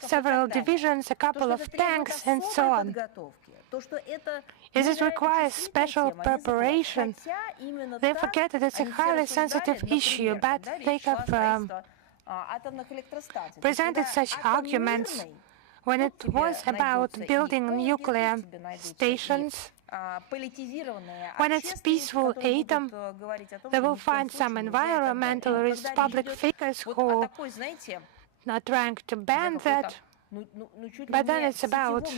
several divisions, a couple of tanks, and so on. As it requires special preparation, they forget that it's a highly sensitive issue, but they have presented such arguments when it was about building nuclear stations. When it's peaceful atom, they will find some environmentalist public figures who are trying to ban that. But then it's about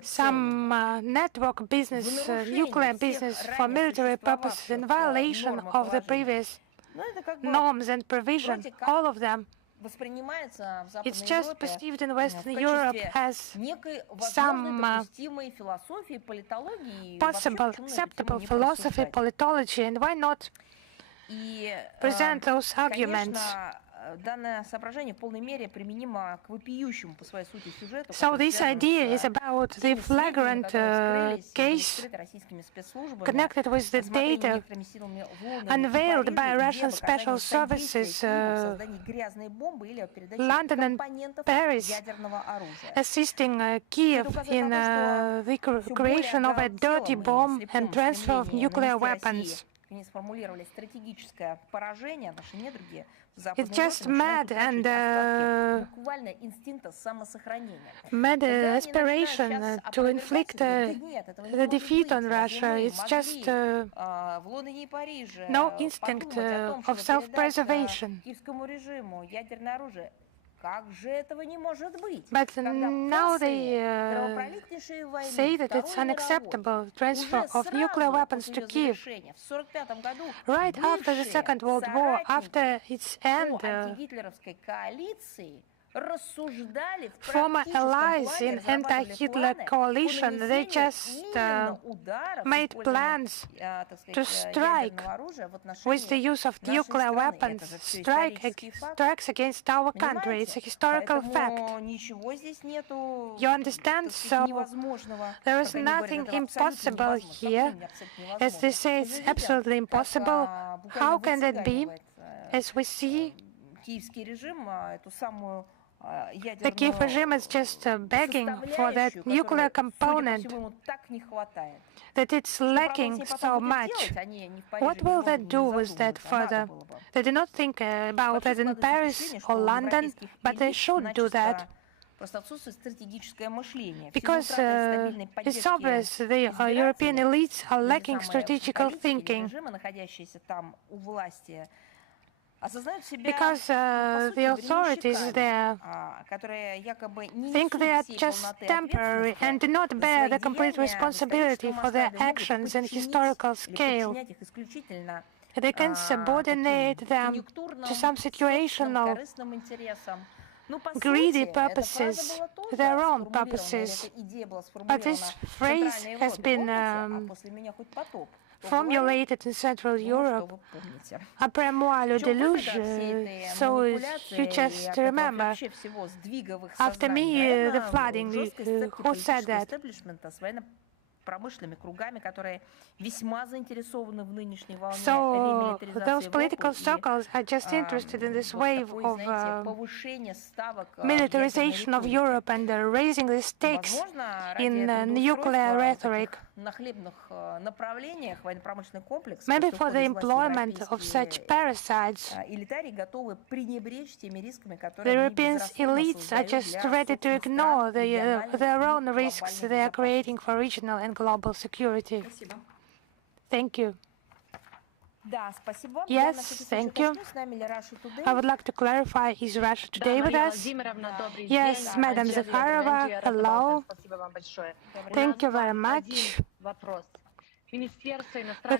some network business, nuclear business for military purposes in violation of the previous norms and provision, all of them. It's just perceived in Western Europe as some possible, acceptable philosophy, politology, and why not present those arguments? So this idea is about the flagrant case connected with the data unveiled by Russian special services, London and Paris, assisting Kiev in the creation of a dirty bomb and transfer of nuclear weapons. It's just mad and mad aspiration to inflict the defeat on Russia. It's just no instinct of self-preservation. But now they say that it's unacceptable transfer of nuclear weapons to Kiev. Right after the Second World War, after its end, former allies in anti-Hitler coalition, they just made plans to strike with the use of nuclear weapons, strikes against our country. It's a historical fact. You understand? So there is nothing impossible here. As they say, it's absolutely impossible. How can that be? As we see, the Kiev regime is just begging for that nuclear component that it's lacking so much. What will that do with that further? They do not think about that in Paris or London, but they should do that. Because it's obvious the European elites are lacking strategical thinking. Because the authorities there think they are just temporary and do not bear the complete responsibility for their actions in historical scale. They can subordinate them to some situational, greedy purposes, their own purposes. But this phrase has been formulated in Central Europe, après moi le déluge, so you just remember, after me the flooding. Who said that? So those political circles are just interested in this wave of militarization of Europe and raising the stakes in nuclear rhetoric. Maybe for the employment of such parasites, the European elites are just ready to ignore their own risks they are creating for regional and global security. Thank you. Yes, thank you. I would like to clarify, is Russia Today with us? Yes, Madam Zaffarova, hello. Thank you very much. We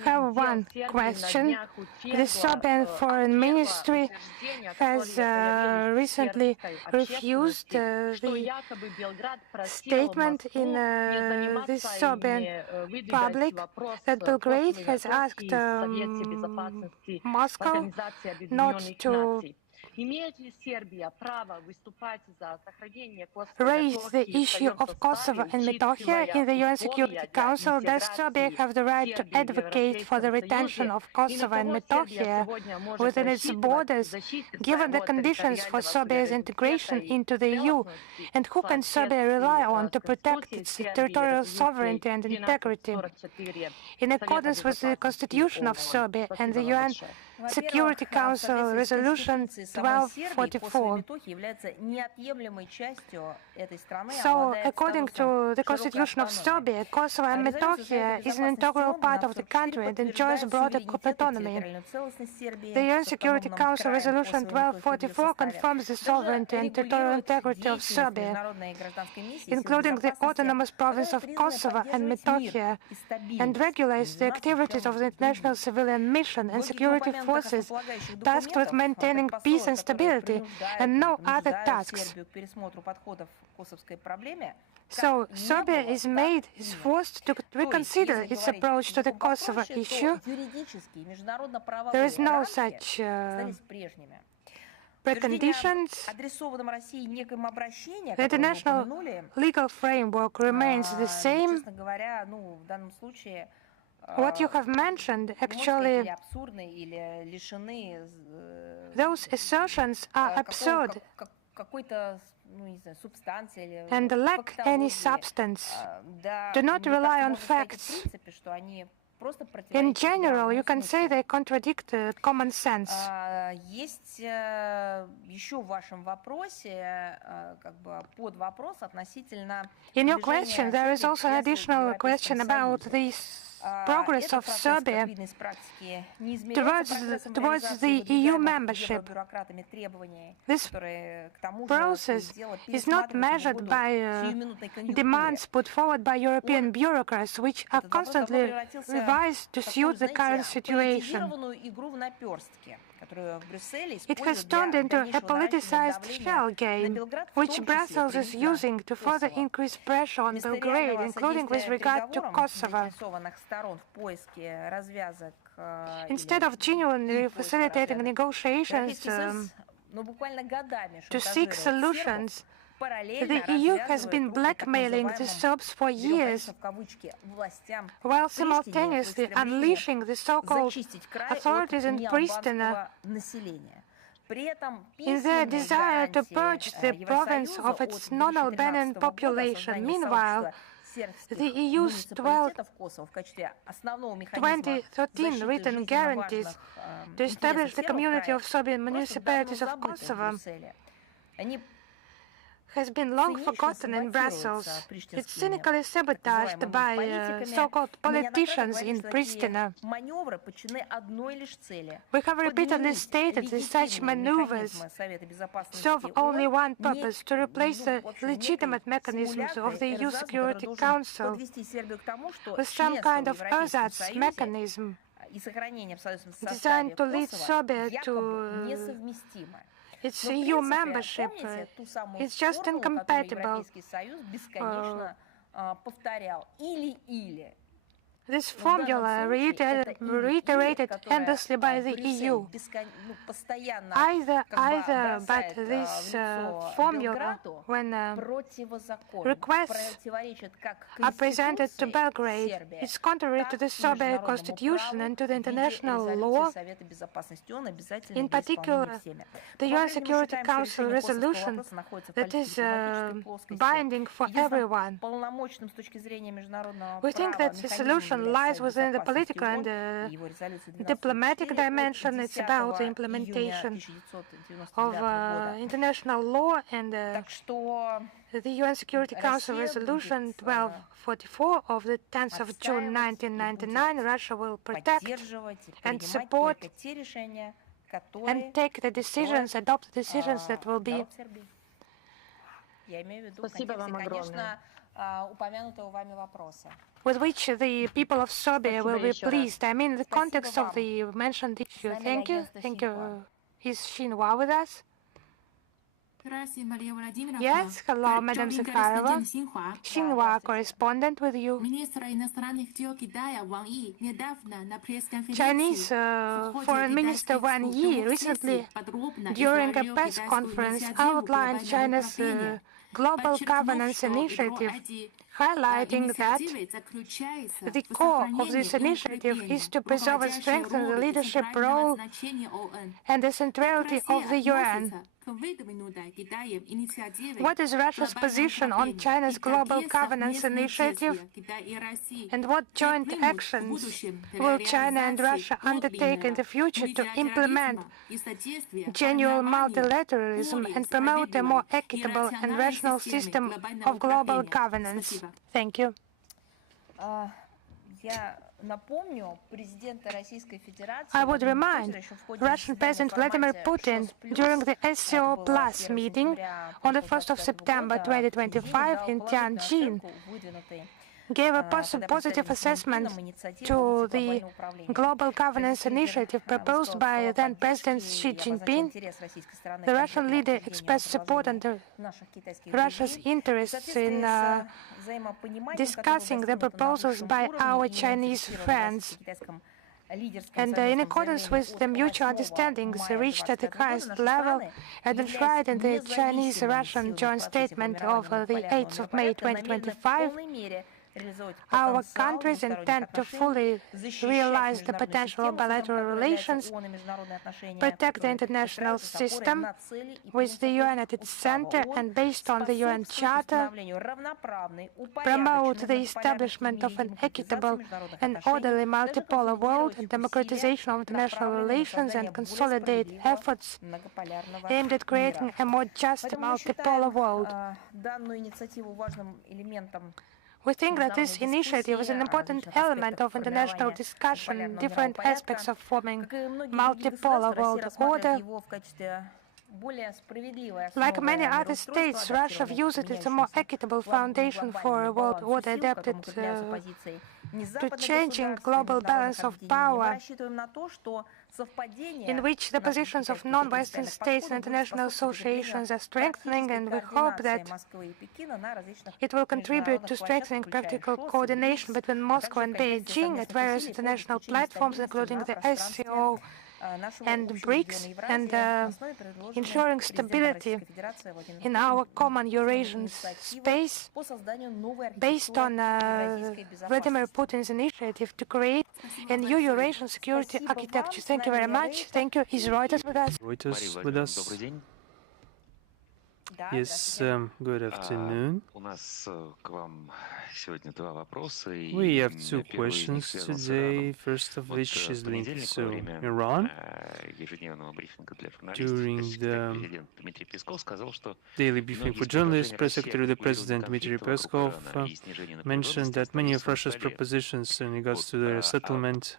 have one question. The Serbian Foreign Ministry has recently refused the statement in the Serbian public that Belgrade has asked Moscow not to raise the issue of Kosovo and Metohia in the UN Security Council. Does Serbia have the right to advocate for the retention of Kosovo and Metohia within its borders, given the conditions for Serbia's integration into the EU? And who can Serbia rely on to protect its territorial sovereignty and integrity? In accordance with the Constitution of Serbia and the UN Security Council Resolution 1244. So, according to the Constitution of Serbia, Kosovo and Metohia is an integral part of the country and enjoys broader autonomy. The UN Security Council Resolution 1244 confirms the sovereignty and territorial integrity of Serbia, including the autonomous province of Kosovo and Metohia, and regulates the activities of the international civilian mission and security forces tasked with maintaining peace and stability, and no other tasks. So Serbia is forced to reconsider its approach to the Kosovo issue. There is no such preconditions. The international legal framework remains the same. What you have mentioned, actually, those assertions are absurd and lack any substance, do not rely on facts. In general, you can say they contradict common sense. In your question, there is also an additional question about these progress of Serbia towards the EU membership. This process is not measured by demands put forward by European bureaucrats, which are constantly revised to suit the current situation. It has turned into a politicized shell game, which Brussels is using to further increase pressure on Belgrade, including with regard to Kosovo. Instead of genuinely facilitating negotiations to seek solutions, the EU has been blackmailing the Serbs for years, while simultaneously unleashing the so-called authorities in Pristina in their desire to purge the province of its non-Albanian population. Meanwhile, the EU's 2013 written guarantees to establish the community of Serbian municipalities of Kosovo has been long forgotten in Brussels. It's cynically sabotaged by so-called politicians in Pristina. We have repeatedly stated that such maneuvers serve only one purpose: to replace the legitimate mechanisms of the EU Security Council with some kind of ersatz mechanism designed to lead Serbia to its EU membership. It's just incompatible. This formula reiterated endlessly by the EU. Either, but this formula, when requests are presented to Belgrade, is contrary to the Serbian constitution and to the international law, in particular the UN Security Council resolution that is binding for everyone. We think that the solution lies within the political and diplomatic dimension. It's about the implementation of international law and the UN Security Council Resolution 1244 of the 10th of June 1999. Russia will protect and support and take the decisions, adopt the decisions that will be with which the people of Serbia will be pleased. I mean, the context of the mentioned issue. Thank you. Thank you. Is Xinhua with us? Yes, hello, Madam Zahárova. Xinhua, correspondent with you. Chinese Foreign Minister Wang Yi recently, during a press conference, outlined China's global governance initiative, highlighting that the core of this initiative is to preserve and strengthen the leadership role and the centrality of the UN. What is Russia's position on China's global governance initiative, and what joint actions will China and Russia undertake in the future to implement genuine multilateralism and promote a more equitable and rational system of global governance? Thank you. I would remind Russian President Vladimir Putin during the SCO Plus meeting on the 1st of September 2025 in Tianjin gave a positive assessment to the global governance initiative proposed by then President Xi Jinping. The Russian leader expressed support and Russia's interests in discussing the proposals by our Chinese friends. And in accordance with the mutual understandings reached at the highest level and enshrined in the Chinese-Russian joint statement of the 8th of May 2025, our countries intend to fully realize the potential of bilateral relations, protect the international system with the UN at its center and based on the UN Charter, promote the establishment of an equitable and orderly multipolar world and democratization of international relations, and consolidate efforts aimed at creating a more just multipolar world. We think that this initiative is an important element of international discussion, different aspects of forming multipolar world order. Like many other states, Russia views it as a more equitable foundation for a world order adapted to changing global balance of power, in which the positions of non-Western states and international associations are strengthening, and we hope that it will contribute to strengthening practical coordination between Moscow and Beijing at various international platforms, including the SCO and BRICS, and ensuring stability in our common Eurasian space based on Vladimir Putin's initiative to create a new Eurasian security architecture. Thank you very much. Thank you. Is Reuters with us? Reuters with us. Yes, good afternoon. We have two questions today, first of which is linked to Iran. During the daily briefing for journalists, Press Secretary of the President Dmitry Peskov mentioned that many of Russia's propositions in regards to the settlement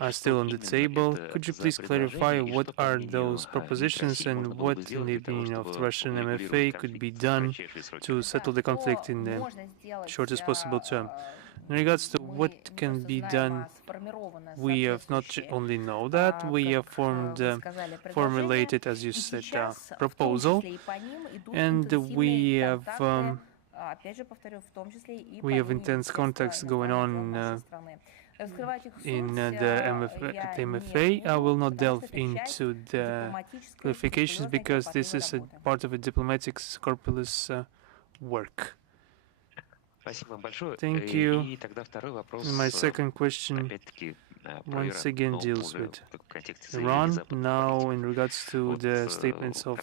are still on the table. Could you please clarify what are those propositions and what, in the opinion of the Russian MFA, could be done to settle the conflict in the shortest possible term? In regards to what can be done, we have not only know that, we have formulated, as you said, a proposal, and we have intense contacts going on in the MFA. I will not delve into the clarifications because this is a part of a diplomatic corpus work. Thank you. My second question once again deals with Iran. Now, in regards to the statements of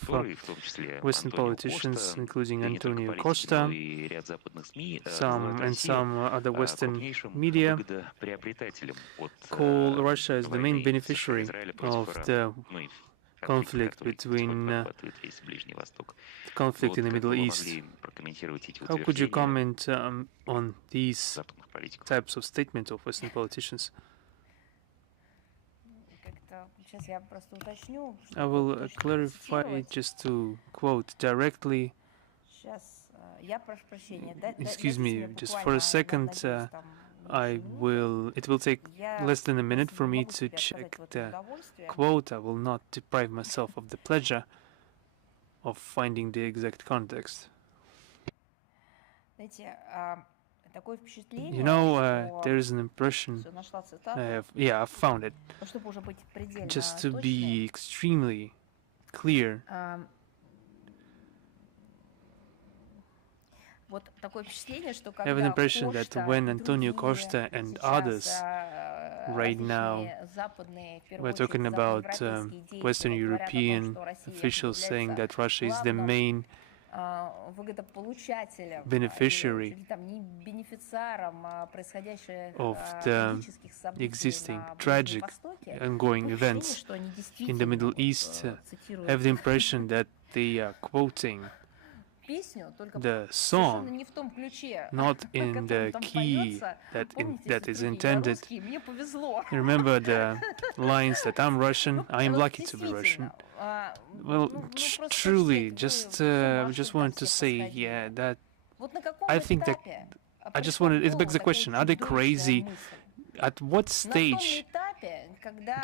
Western politicians, including Antonio Costa, some other Western media call Russia as the main beneficiary of the conflict in the Middle East. How could you comment on these types of statements of Western politicians? I will clarify, just to quote directly. Excuse me, just for a second. It will take less than a minute for me to check the quote. I will not deprive myself of the pleasure of finding the exact context. You know, there is an impression. I found it. Just to be extremely clear. I have an impression that when Antonio Costa and others right now we're talking about Western European officials saying that Russia is the main beneficiary of the existing tragic ongoing events in the Middle East, I have the impression that they are quoting the song not in the key that is intended. Remember the lines that I'm Russian, I am lucky to be Russian. Well, truly, just wanted to say, that I think that it begs the question: are they crazy? At what stage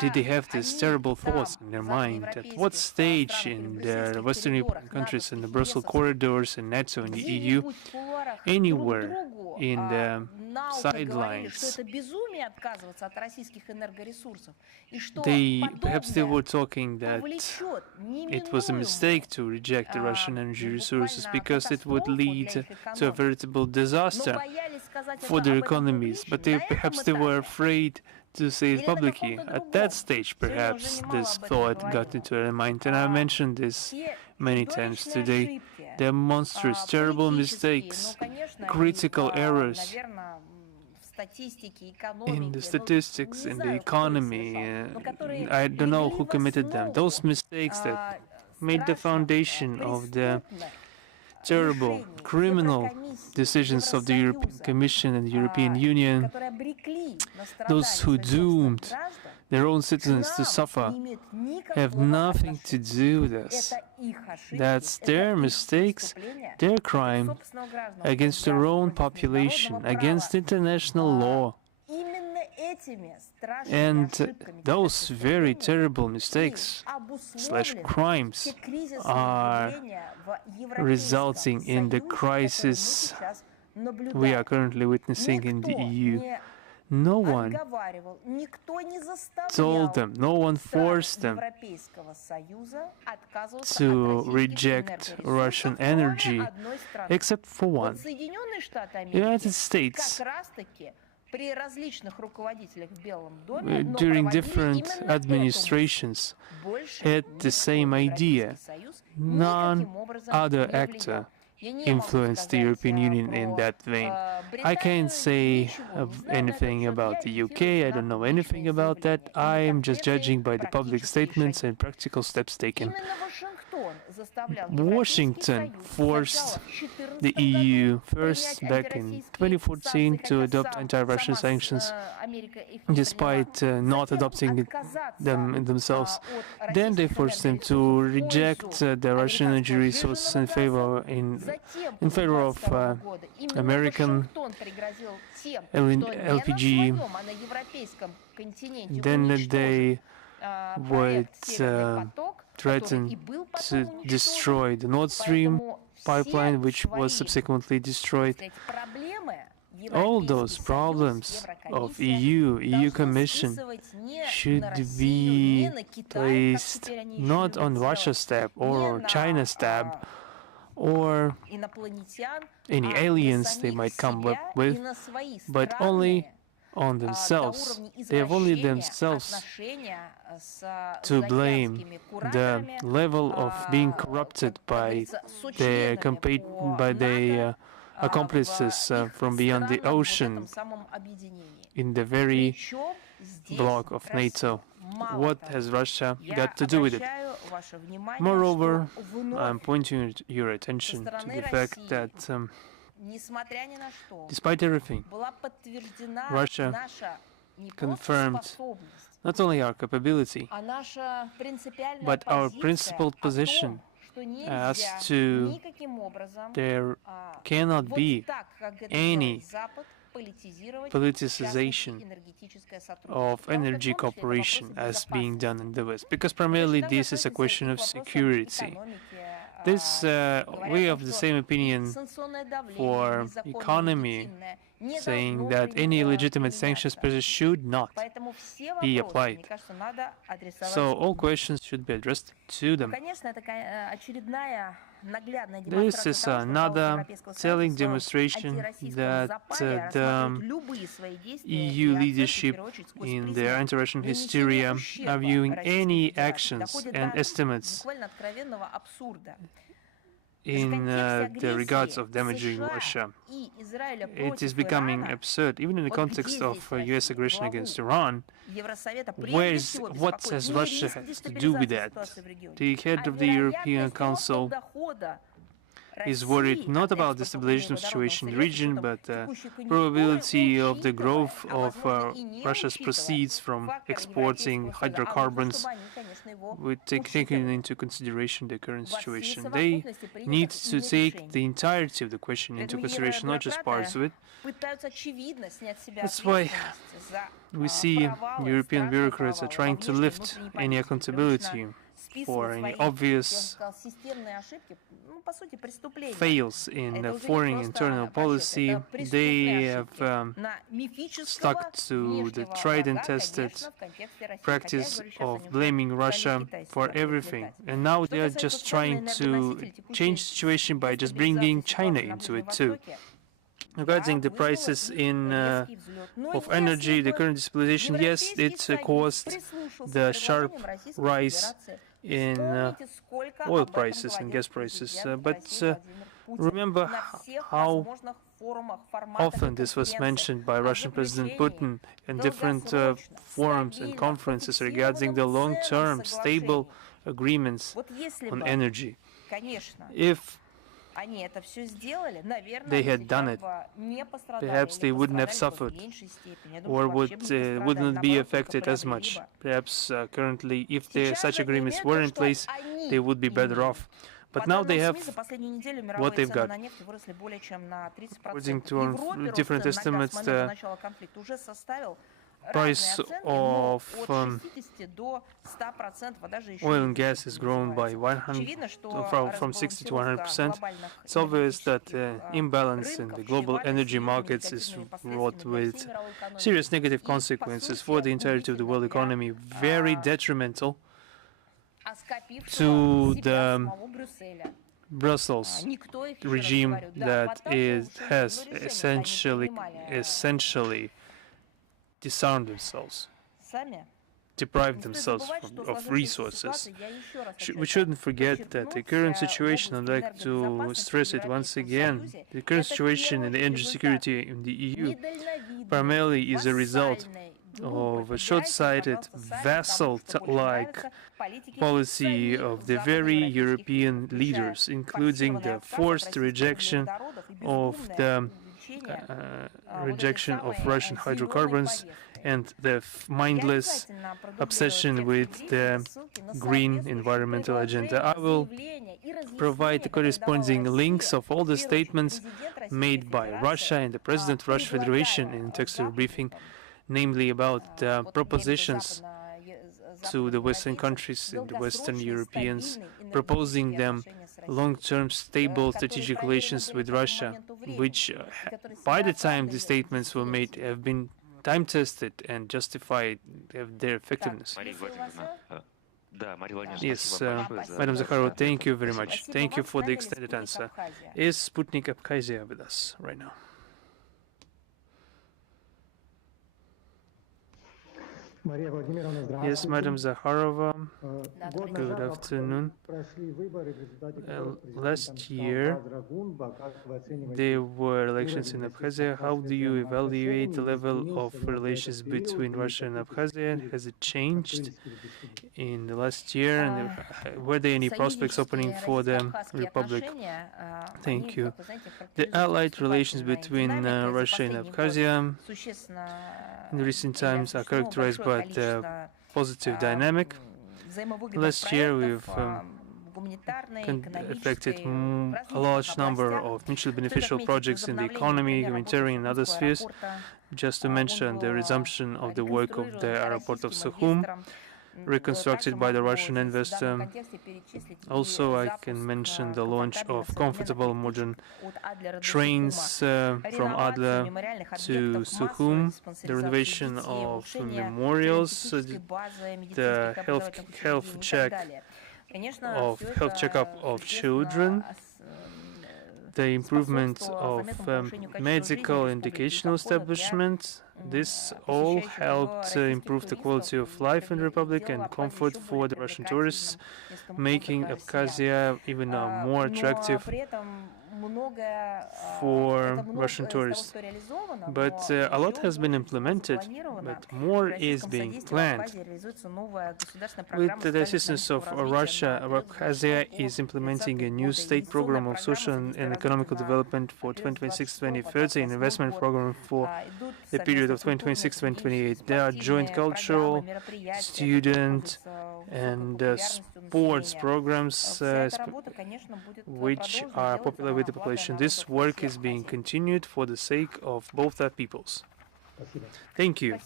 did they have these terrible thoughts in their mind? At what stage in the Western European countries, in the Brussels corridors, in NATO, in the EU, anywhere in the sidelines, perhaps they were talking that it was a mistake to reject the Russian energy resources because it would lead to a veritable disaster for their economies, but perhaps they were afraid to say it publicly. At that stage, perhaps this thought got into their mind, and I mentioned this many times today. They're monstrous, terrible mistakes, critical errors in the statistics, in the economy. I don't know who committed them. Those mistakes that made the foundation of the terrible, criminal decisions of the European Commission and the European Union, those who doomed their own citizens to suffer, have nothing to do with this. That's their mistakes, their crime against their own population, against international law. And those very terrible mistakes / crimes are resulting in the crisis we are currently witnessing in the EU. No one told them, no one forced them to reject Russian energy, except for one. The United States, during different administrations, had the same idea. None other actor influenced the European Union in that vein. I can't say anything about the UK, I don't know anything about that. I am just judging by the public statements and practical steps taken. Washington forced the EU first back in 2014 to adopt anti-Russian sanctions, despite not adopting them themselves. Then they forced them to reject the Russian energy resources in favor of American LPG. Then they would threaten to destroy the Nord Stream pipeline, which was subsequently destroyed. All those problems of EU Commission should be placed not on Russia's tab or China's tab or any aliens they might come up with, but only on themselves. They have only themselves to blame. The level of being corrupted by their accomplices from beyond the ocean in the very bloc of NATO. What has Russia got to do with it? Moreover, I'm pointing your attention to the fact that despite everything, Russia confirmed not only our capability, but our principled position as to there cannot be any politicization of energy cooperation as being done in the West, because primarily this is a question of security. This, we have the same opinion for economy, saying that any legitimate sanctions measures should not be applied. So all questions should be addressed to them. This is another telling demonstration that the EU leadership in their anti-Russian hysteria are viewing any actions and estimates in the regards of damaging Russia. It is becoming absurd, even in the context of US aggression against Iran. What has Russia has to do with that? The head of the European Council is worried not about the stabilization of the situation in the region, but the probability of the growth of Russia's proceeds from exporting hydrocarbons, with taking into consideration the current situation. They need to take the entirety of the question into consideration, not just parts of it. That's why we see European bureaucrats are trying to lift any accountability for any obvious fails in the foreign internal policy. They have stuck to the tried and tested practice of blaming Russia for everything. And now they are just trying to change the situation by just bringing China into it too. Regarding the prices of energy, the current destabilization, yes, it caused the sharp rise in oil prices and gas prices. But remember how often this was mentioned by Russian President Putin in different forums and conferences regarding the long-term stable agreements on energy. If they had done it, perhaps they wouldn't have suffered or wouldn't be affected as much. Perhaps currently, if such agreements were in place, they would be better off. But now they have what they've got. According to different estimates, the price of oil and gas has grown by from 60 to 100%. It's obvious that imbalance in the global energy markets is wrought with serious negative consequences for the entirety of the world economy, very detrimental to the Brussels regime that has essentially disarmed themselves, deprived themselves of resources. We shouldn't forget that the current situation, I'd like to stress it once again, the current situation in the energy security in the EU primarily is a result of a short-sighted, vassal-like policy of the very European leaders, including the forced rejection of Russian hydrocarbons and the mindless obsession with the green environmental agenda. I will provide the corresponding links of all the statements made by Russia and the President of Russian Federation in textual briefing, namely about propositions to the Western countries and the Western Europeans, proposing them long-term stable strategic relations with Russia, which by the time the statements were made have been time-tested and justified their effectiveness. Yes, Madam Zahárova, thank you very much. Thank you for the extended answer. Is Sputnik Abkhazia with us right now? Yes, Madam Zahárova, good afternoon. Last year, there were elections in Abkhazia. How do you evaluate the level of relations between Russia and Abkhazia? Has it changed in the last year? And were there any prospects opening for the Republic? Thank you. The allied relations between Russia and Abkhazia in recent times are characterized by the positive dynamic. Last year, we've effected a large number of mutually beneficial projects in the economy, humanitarian and other spheres. Just to mention the resumption of the work of the airport of Sukhum, reconstructed by the Russian investor. Also, I can mention the launch of comfortable modern trains from Adler to Sukhum, the renovation of memorials, the health checkup of children, the improvement of medical and educational establishments. This all helped improve the quality of life in the Republic and comfort for the Russian tourists, making Abkhazia even more attractive for Russian tourists. But a lot has been implemented, but more is being planned. With the assistance of Russia, Abkhazia is implementing a new state program of social and economical development for 2026-2030, an investment program for the period of 2026-2028. There are joint cultural, student, and sports programs which are popular with the population. This work is being continued for the sake of both our peoples. Thank you.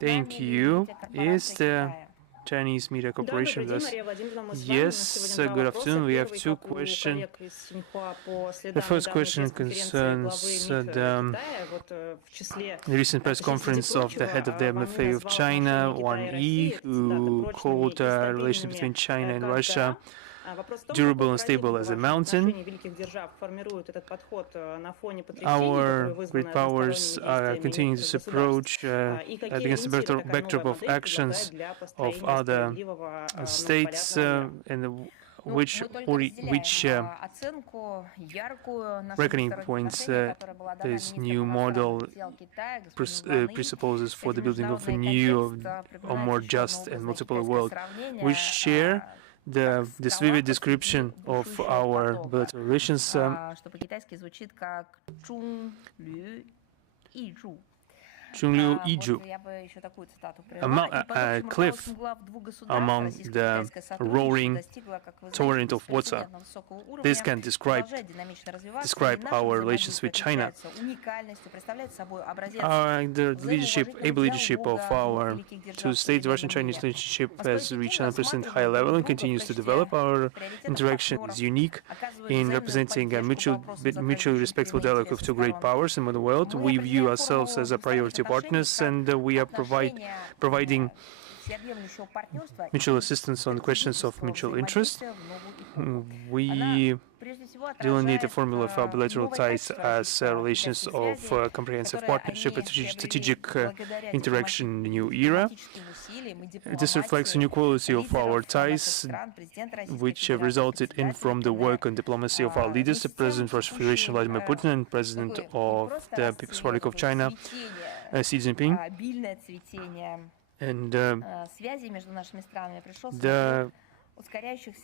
Thank you. Is the Chinese Media Corporation with us? Yes, good afternoon. We have two questions. The first question concerns the recent press conference of the head of the MFA of China, Wang Yi, who called relations between China and Russia durable and stable as a mountain. Our great powers are continuing this approach against the backdrop of actions of other states and which reckoning points this new model presupposes for the building of a new or more just and multiple world. We share this vivid description of our bilateral relations Chungliu Iju, a cliff among the roaring torrent of water. This can describe our relations with China. The able leadership of our two states, Russian-Chinese relationship, has reached an unprecedented high level and continues to develop. Our interaction is unique in representing a mutually respectful dialogue of two great powers in the world. We view ourselves as a priority partners, and we are providing mutual assistance on questions of mutual interest. We delineate the formula of our bilateral ties as relations of comprehensive partnership and strategic interaction in the new era. This reflects a new quality of our ties, which have resulted from the work and diplomacy of our leaders, the President of Russian Federation Vladimir Putin and President of the People's Republic of China, Xi Jinping. And the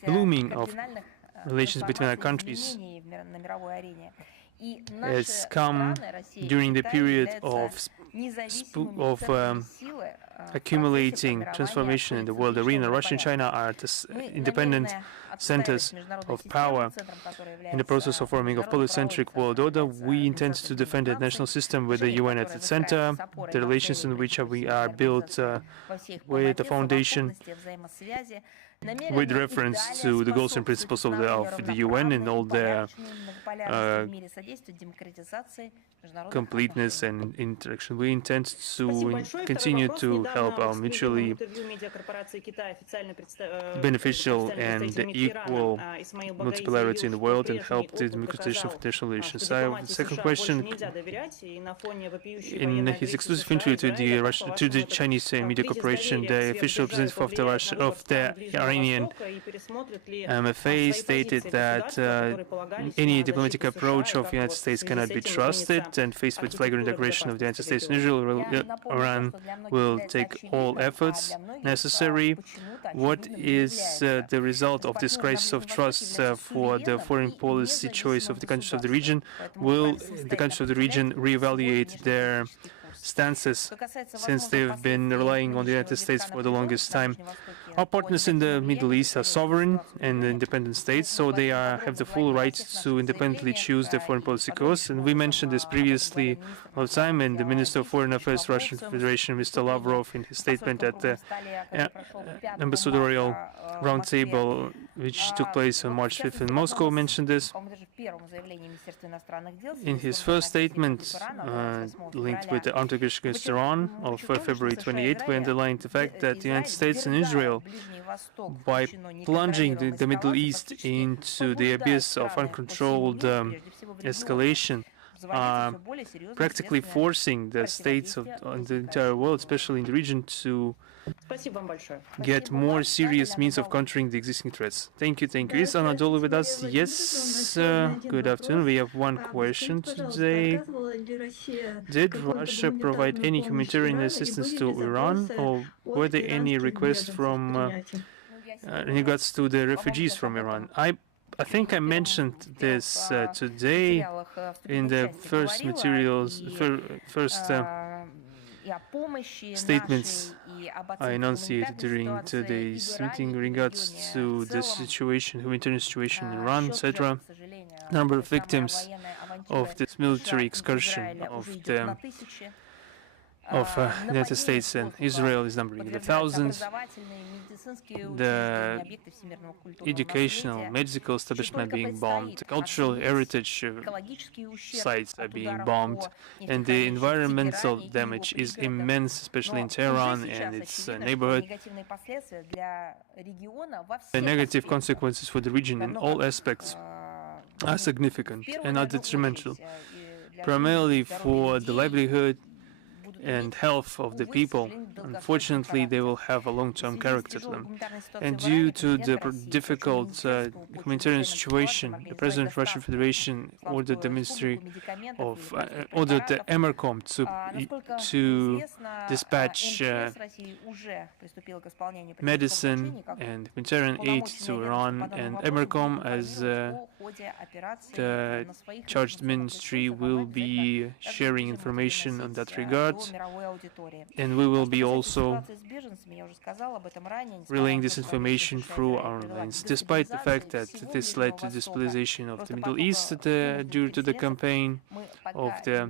blooming of relations between our countries has come during the period of accumulating transformation in the world arena. Russia and China are independent centers of power. In the process of forming a polycentric world order, we intend to defend a national system with the UN at its center, the relations in which we are built with the foundation with reference to the goals and principles of the UN and all their completeness and interaction. We intend to continue to help our mutually beneficial and equal multipolarity in the world and help the democratization of international relations. The second question: in his exclusive interview to the Chinese Media Corporation, the official representative of the Iranian MFA stated that any diplomatic approach of the United States cannot be trusted, and faced with flagrant aggression of the United States and Israel, Iran will take all efforts necessary. What is the result of this crisis of trust for the foreign policy choice of the countries of the region? Will the countries of the region reevaluate their stances, since they've been relying on the United States for the longest time? Our partners in the Middle East are sovereign and independent states, so they have the full right to independently choose their foreign policy course. And we mentioned this previously all the time, and the Minister of Foreign Affairs, Russian Federation, Mr. Lavrov, in his statement at the ambassadorial roundtable, which took place on March 5th in Moscow, mentioned this. In his first statement, linked with the armed aggression against Iran of February 28th, we underlined the fact that the United States and Israel, by plunging the Middle East into the abyss of uncontrolled escalation, are practically forcing the states of the entire world, especially in the region, to get more serious means of countering the existing threats. Thank you, thank you. Is Anadolu with us? Yes, good afternoon. We have one question today. Did Russia provide any humanitarian assistance to Iran, or were there any requests from in regards to the refugees from Iran? I think I mentioned this today in the first materials, first statements I enunciated during today's meeting in regards to the situation, humanitarian situation in Iran, etc. Number of victims of this military excursion of the United States and Israel is numbering in the thousands. The educational, medical establishment being bombed, cultural heritage sites are being bombed, and the environmental damage is immense, especially in Tehran and its neighborhood. The negative consequences for the region in all aspects are significant and are detrimental, primarily for the livelihood and health of the people. Unfortunately, they will have a long-term character to them. And due to the difficult humanitarian situation, the President of Russian Federation ordered the Ministry of ordered the EMERCOM to dispatch medicine and humanitarian aid to Iran, and EMERCOM, as the charged ministry, will be sharing information on that regard, and we will be also relaying this information through our lines. Despite the fact that this led to destabilization of the Middle East due to the campaign of the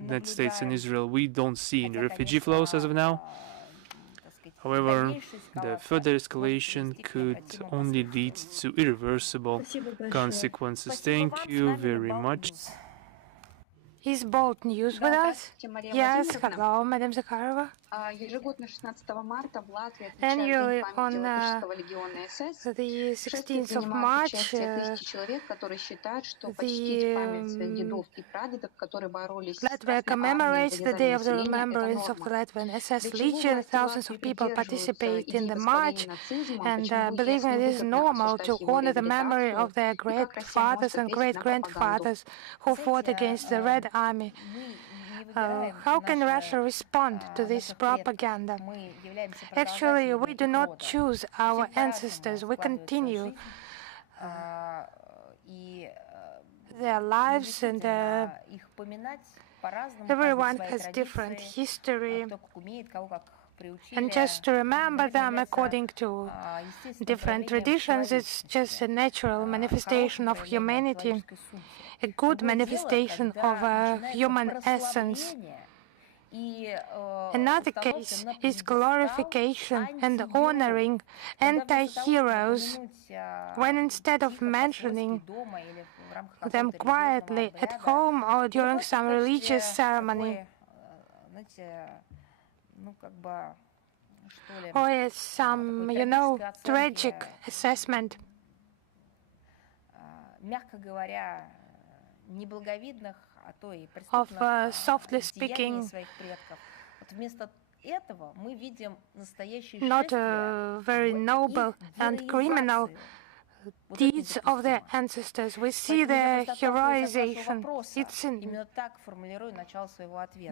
United States and Israel, we don't see any refugee flows as of now. However, the further escalation could only lead to irreversible consequences. Thank you very much. Is Bold News with us? Yes, hello, Madam Zajárova. Annually, on the 16th of March, Latvia commemorates the Day of the Remembrance of the Latvian SS Legion. Thousands of people participate in the march, and believing it is normal to honor the memory of their great fathers and great-grandfathers who fought against the Red Army. How can Russia respond to this propaganda? Actually, we do not choose our ancestors. We continue their lives, and everyone has different history. And just to remember them according to different traditions, it's just a natural manifestation of humanity, a good manifestation of a human essence. Another case is glorification and honoring anti-heroes, when instead of mentioning them quietly at home or during some religious ceremony, or as some, tragic assessment of softly speaking, not very noble and criminal deeds of their ancestors. We see their heroization. It's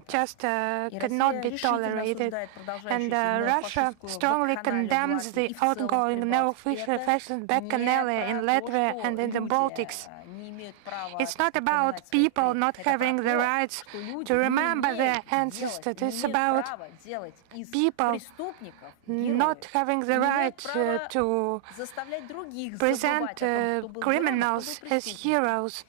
just cannot be tolerated. And Russia strongly condemns the ongoing no-official fascist bacchanalia in Latvia and in the Baltics. It's not about people not having the rights to remember their ancestors. It's about people not having the right to present criminals as heroes.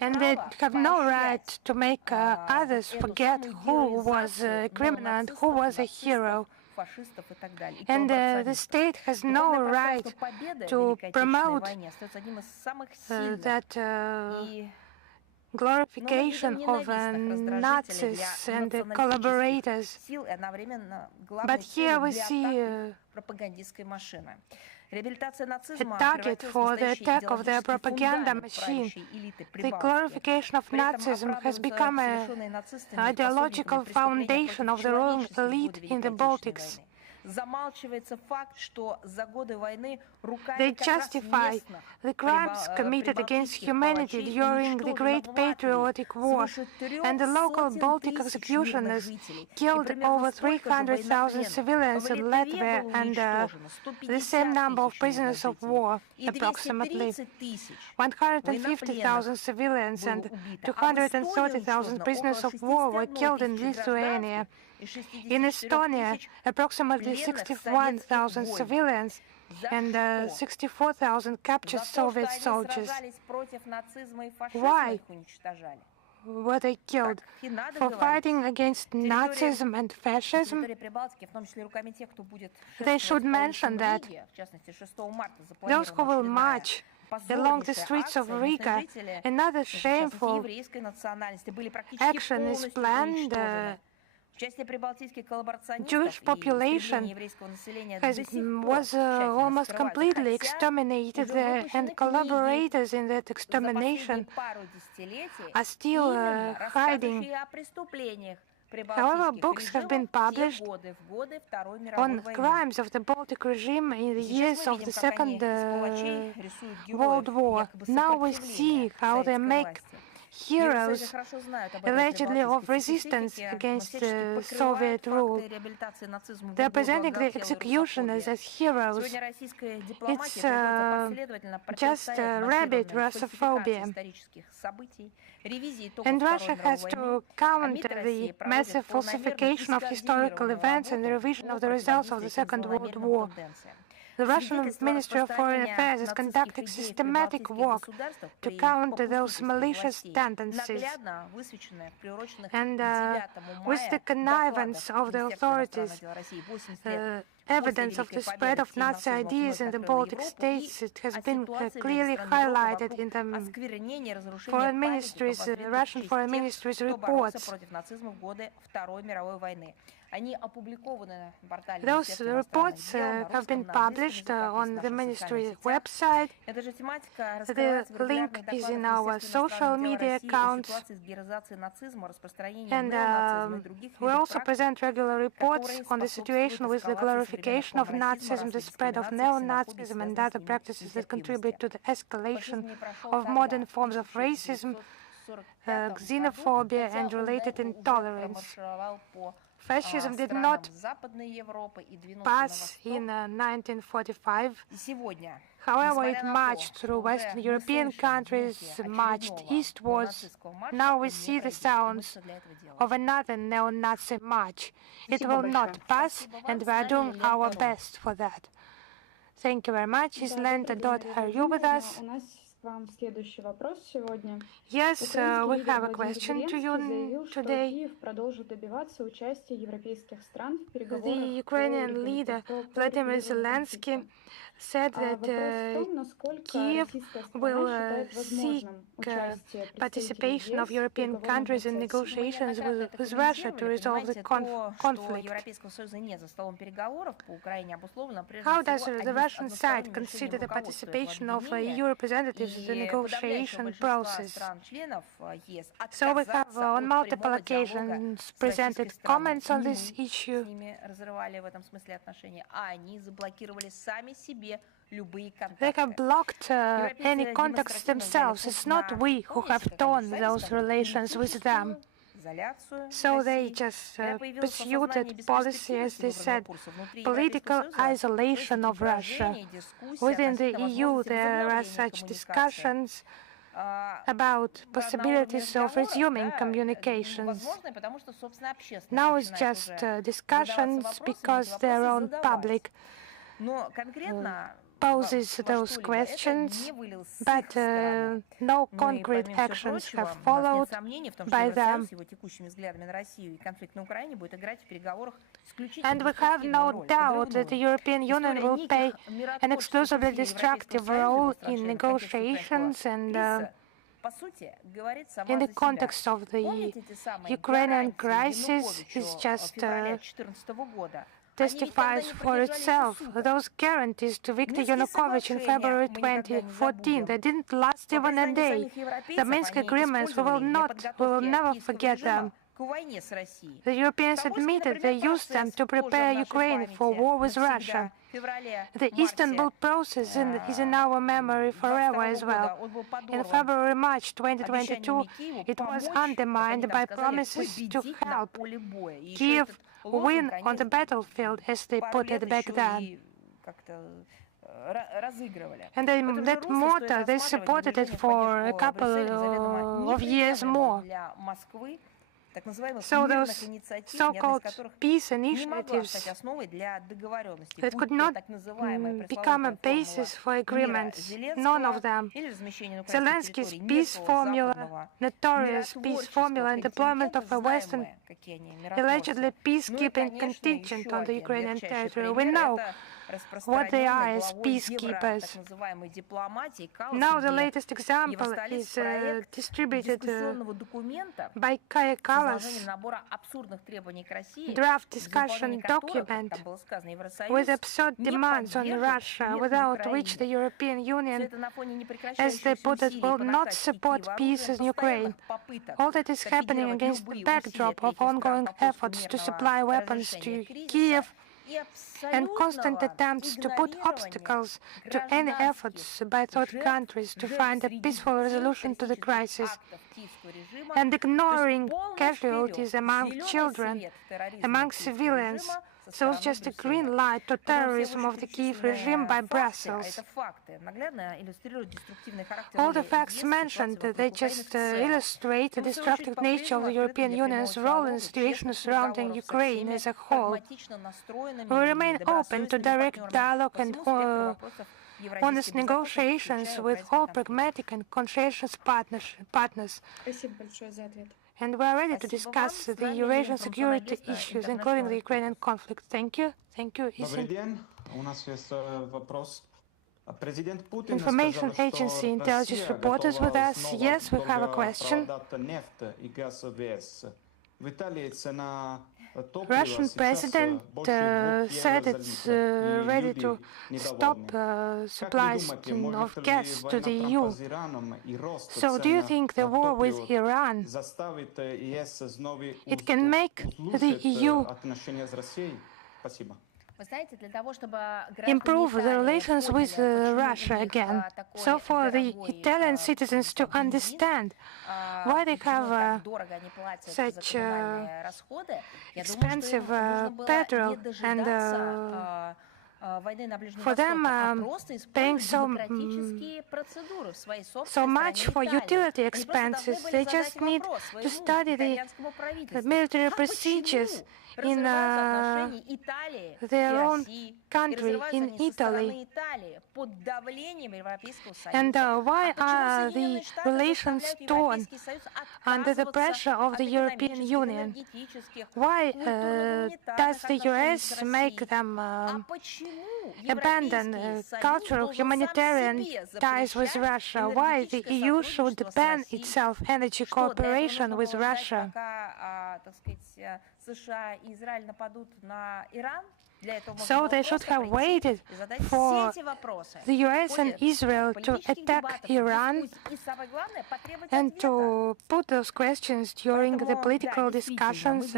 And they have no right to make others forget who was a criminal and who was a hero. And the state has no right to promote that glorification of Nazis and collaborators. But here we see a target for the attack of their propaganda machine. The glorification of Nazism has become an ideological foundation of the ruling elite in the Baltics. They justify the crimes committed against humanity during the Great Patriotic War, and the local Baltic executioners killed over 300,000 civilians in Latvia, and the same number of prisoners of war, approximately 150,000 civilians and 230,000 prisoners of war were killed in Lithuania. In Estonia, approximately 61,000 civilians and 64,000 captured Soviet soldiers. Why were they killed? For fighting against Nazism and fascism? They should mention that those who will march along the streets of Riga, another shameful action is planned Jewish population was almost completely exterminated there, and collaborators in that extermination are still hiding. However, books have been published on crimes of the Baltic regime in the years of the Second World War. Now we see how they make heroes, allegedly of resistance against Soviet rule. They're presenting the executioners as heroes. It's just rabid Russophobia. And Russia has to counter the massive falsification of historical events and the revision of the results of the Second World War. The Russian Ministry of Foreign Affairs is conducting systematic work to counter those malicious tendencies. And with the connivance of the authorities, evidence of the spread of Nazi ideas in the Baltic states, it has been clearly highlighted in the foreign ministry's, Russian foreign ministry's reports. Those reports have been published on the ministry website. The link is in our social media accounts. And we also present regular reports on the situation with the glorification of Nazism, the spread of neo-Nazism, and other practices that contribute to the escalation of modern forms of racism, xenophobia, and related intolerance. Fascism did not pass in 1945. However, it marched through Western European countries, marched eastwards. Now we see the sounds of another neo-Nazi march. It will not pass, and we are doing our best for that. Thank you very much. Is Lenta. Are you with us? Yes, we have a question to you today. The Ukrainian leader Vladimir Zelensky said that Kiev will seek participation of European countries in negotiations with Russia to resolve the conflict. How does the Russian side consider the participation of EU representatives in the negotiation process? So we have on multiple occasions presented comments on this issue. They have blocked any contacts themselves. It's not we who have torn those relations with them. So they just pursued that policy, as they said, political isolation of Russia. Within the EU, there are such discussions about possibilities of resuming communications. Now it's just discussions because their own public poses those questions, but no concrete actions have followed by them. And we have no doubt that the European Union will play an exclusively destructive role in negotiations and in the context of the Ukrainian crisis is just testifies for itself. Those guarantees to Viktor Yanukovych in February 2014, they didn't last even a day. The Minsk agreements, we will never forget them. The Europeans admitted they used them to prepare Ukraine for war with Russia. The Istanbul process is in our memory forever as well. In February-March 2022, it was undermined by promises to help Kiev win on the battlefield, as they put it back then. And that motto, they supported it for a couple of years more. So those so-called peace initiatives that could not become a basis for agreements, none of them. Zelensky's peace formula, notorious peace formula, and deployment of a Western allegedly peacekeeping contingent on the Ukrainian territory. We know what they are as peacekeepers. Now the latest example is distributed by Kaya Kallas draft discussion document with absurd demands on Russia, without which the European Union, as they put it, will not support peace in Ukraine. All that is happening against the backdrop of ongoing efforts to supply weapons to Kiev and constant attempts to put obstacles to any efforts by third countries to find a peaceful resolution to the crisis, and ignoring casualties among children, among civilians. So it's just a green light to terrorism of the Kiev regime by Brussels. All the facts mentioned, they just illustrate the destructive nature of the European Union's role in the situation surrounding Ukraine as a whole. We remain open to direct dialogue and honest negotiations with all pragmatic and conscientious partners. And we are ready to discuss the Eurasian security issues, including the Ukrainian conflict. Thank you. Thank you. Information agency intelligence reporters with us. Yes, we have a question. Russian president said it's ready to stop supplies of gas to the EU. So do you think the war with Iran, it can make the EU improve the relations with Russia again? So for the Italian citizens to understand why they have such expensive petrol and for them paying so much for utility expenses, they just need to study the military procedures in their own country, in Italy. And why are the relations torn under the pressure of the European Union? Why does the US make them abandon cultural humanitarian ties with Russia? Why the EU should ban itself energy cooperation with Russia? So they should have waited for the US and Israel to attack Iran and to put those questions during the political discussions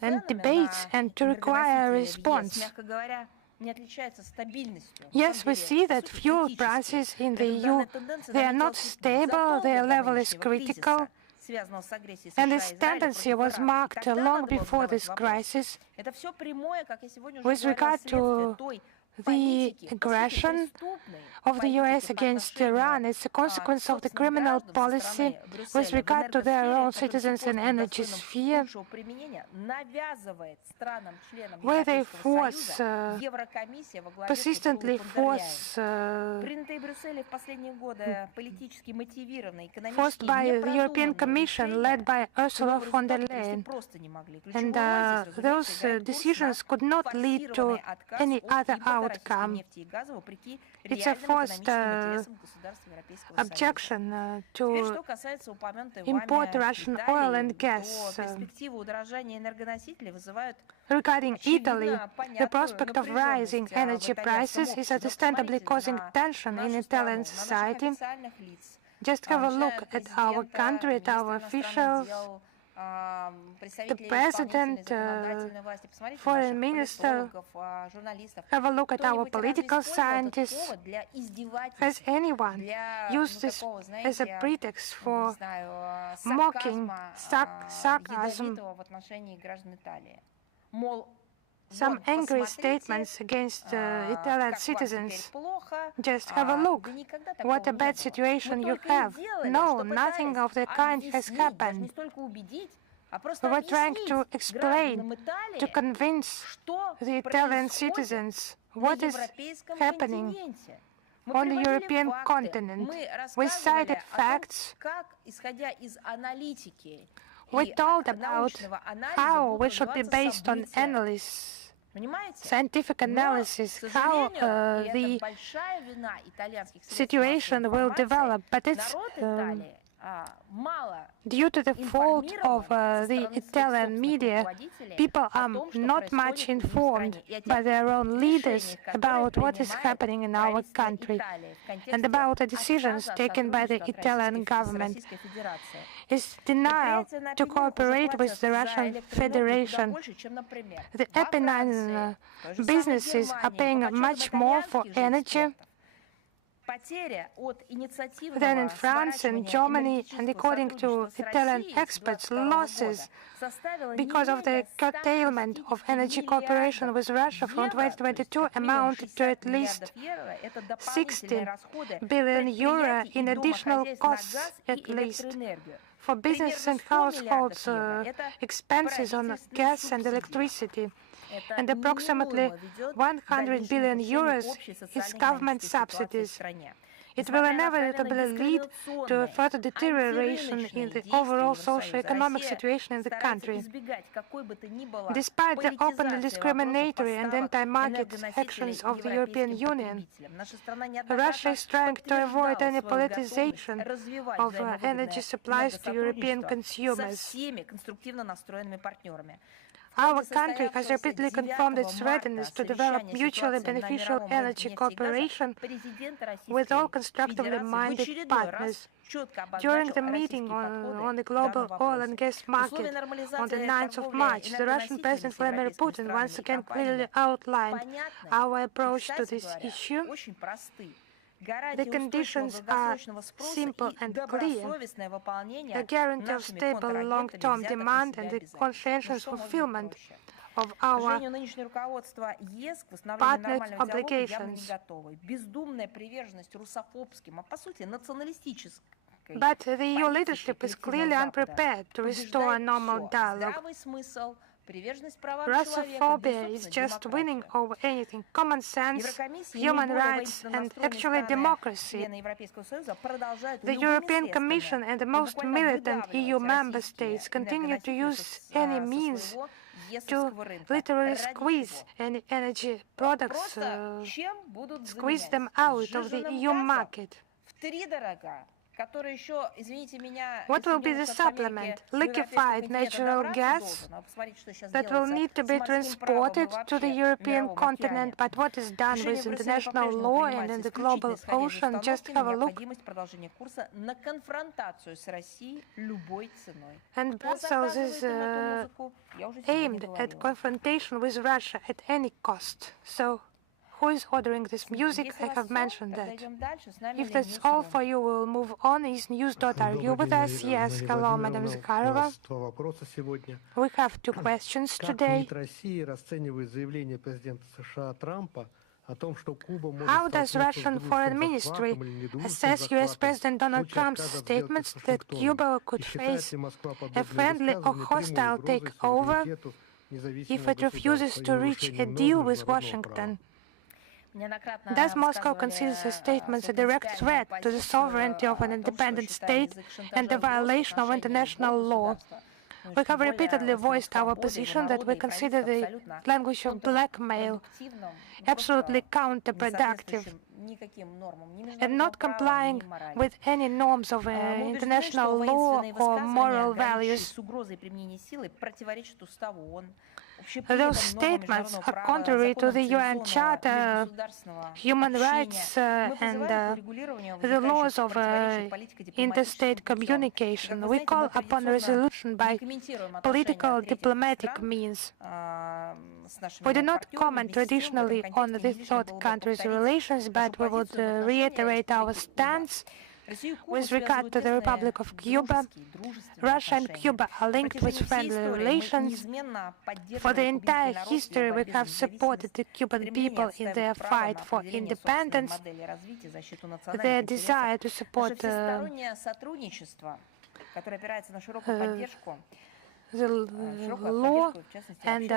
and debates and to require a response. Yes, we see that fuel prices in the EU, they are not stable, their level is critical. And this tendency was marked long before this crisis with regard to the aggression of the US against Iran. It's a consequence of the criminal policy with regard to their own citizens and energy sphere, where they persistently forced by the European Commission led by Ursula von der Leyen. And those decisions could not lead to any other outcome. It's a forced objection to import Russian oil and gas. Regarding Italy, the prospect of rising energy prices is understandably causing tension in Italian society. Just have a look at our country, at our officials, the president, foreign minister. Have a look at our political scientists. Has anyone used this as a pretext for mocking, sarcasm, some angry statements against Italian citizens? Just have a look. What a bad situation you have. No, nothing of the kind has happened. We were trying to explain, to convince the Italian citizens what is happening on the European continent. We cited facts. we told about how we should be based on analysis, scientific analysis, how the situation will develop, but it's due to the fault of the Italian media, people are not much informed by their own leaders about what is happening in our country and about the decisions taken by the Italian government. Is denial to cooperate with the Russian Federation. The Apennine businesses are paying much more for energy than in France and Germany, and according to Italian experts, losses because of the curtailment of energy cooperation with Russia from 2022 amounted to at least 60 billion euro in additional costs, at least, for business and households, expenses on gas and electricity, and approximately 100 billion euros is government subsidies. It will inevitably lead to a further deterioration in the overall socio-economic situation in the country. Despite the openly discriminatory and anti-market actions of the European Union, Russia is trying to avoid any politicization of energy supplies to European consumers. Our country has repeatedly confirmed its readiness to develop mutually beneficial energy cooperation with all constructively minded partners. During the meeting on the global oil and gas market on the 9th of March, the Russian President Vladimir Putin once again clearly outlined our approach to this issue. The conditions are simple and clear: a guarantee of stable long-term demand and the conscientious fulfillment of our partners' obligations. But the EU leadership is clearly unprepared to restore a normal dialogue. Russophobia is just winning over anything: common sense, human rights, and actually democracy. The European Commission and the most militant EU member states continue to use any means to literally squeeze any energy products, squeeze them out of the EU market. What will be the supplement? Liquefied natural gas that will need to be transported to the European continent, but what is done with international law and in the global ocean? Just have a look. And Brussels is aimed at confrontation with Russia at any cost. So who is ordering this music? I have mentioned that. If that's all for you, we'll move on. Is news.ru with us? Yes. Hello, Madam Zahárova. We have two questions today. How does Russian Foreign Ministry assess US President Donald Trump's statements that Cuba could face a friendly or hostile takeover if it refuses to reach a deal with Washington? Does Moscow consider his statements a direct threat to the sovereignty of an independent state and a violation of international law? We have repeatedly voiced our position that we consider the language of blackmail absolutely counterproductive and not complying with any norms of international law or moral values. Those statements are contrary to the UN Charter, human rights, and the laws of interstate communication. We call upon resolution by political diplomatic means. We do not comment traditionally on the third countries' relations, but we would reiterate our stance with regard to the Republic of Cuba. Russia and Cuba are linked with friendly relations. For the entire history, we have supported the Cuban people in their fight for independence, their desire to support the law, and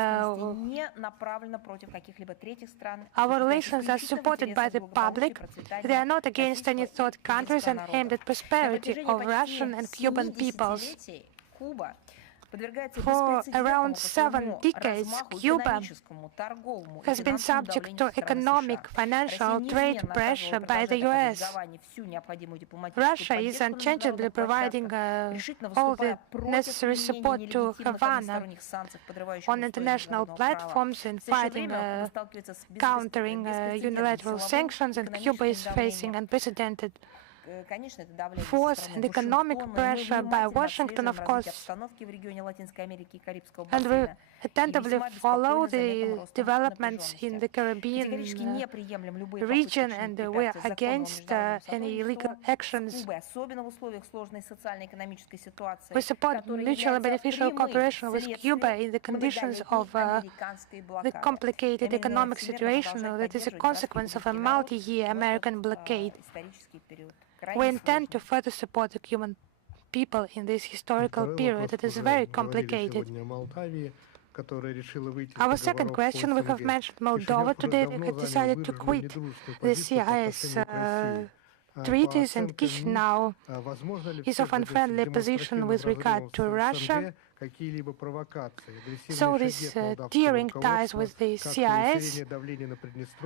our relations are supported by the public. They are not against any third countries and aimed at prosperity of Russian and Cuban peoples. For around 7 decades, Cuba has been subject to economic, financial, trade pressure by the US. Russia is unchangeably providing all the necessary support to Havana on international platforms in fighting, countering unilateral sanctions, and Cuba is facing unprecedented force and economic pressure by Washington, of course, and we attentively follow the developments in the Caribbean region, and we are against any illegal actions. We support mutually beneficial cooperation with Cuba in the conditions of the complicated economic situation that is a consequence of a multi-year American blockade. We intend to further support the Cuban people in this historical period. It is very complicated. Our second question, we have mentioned Moldova. Today they have decided to quit the CIS treaties, and Chisinau is of unfriendly position with regard to Russia. So these tearing ties with the CIS,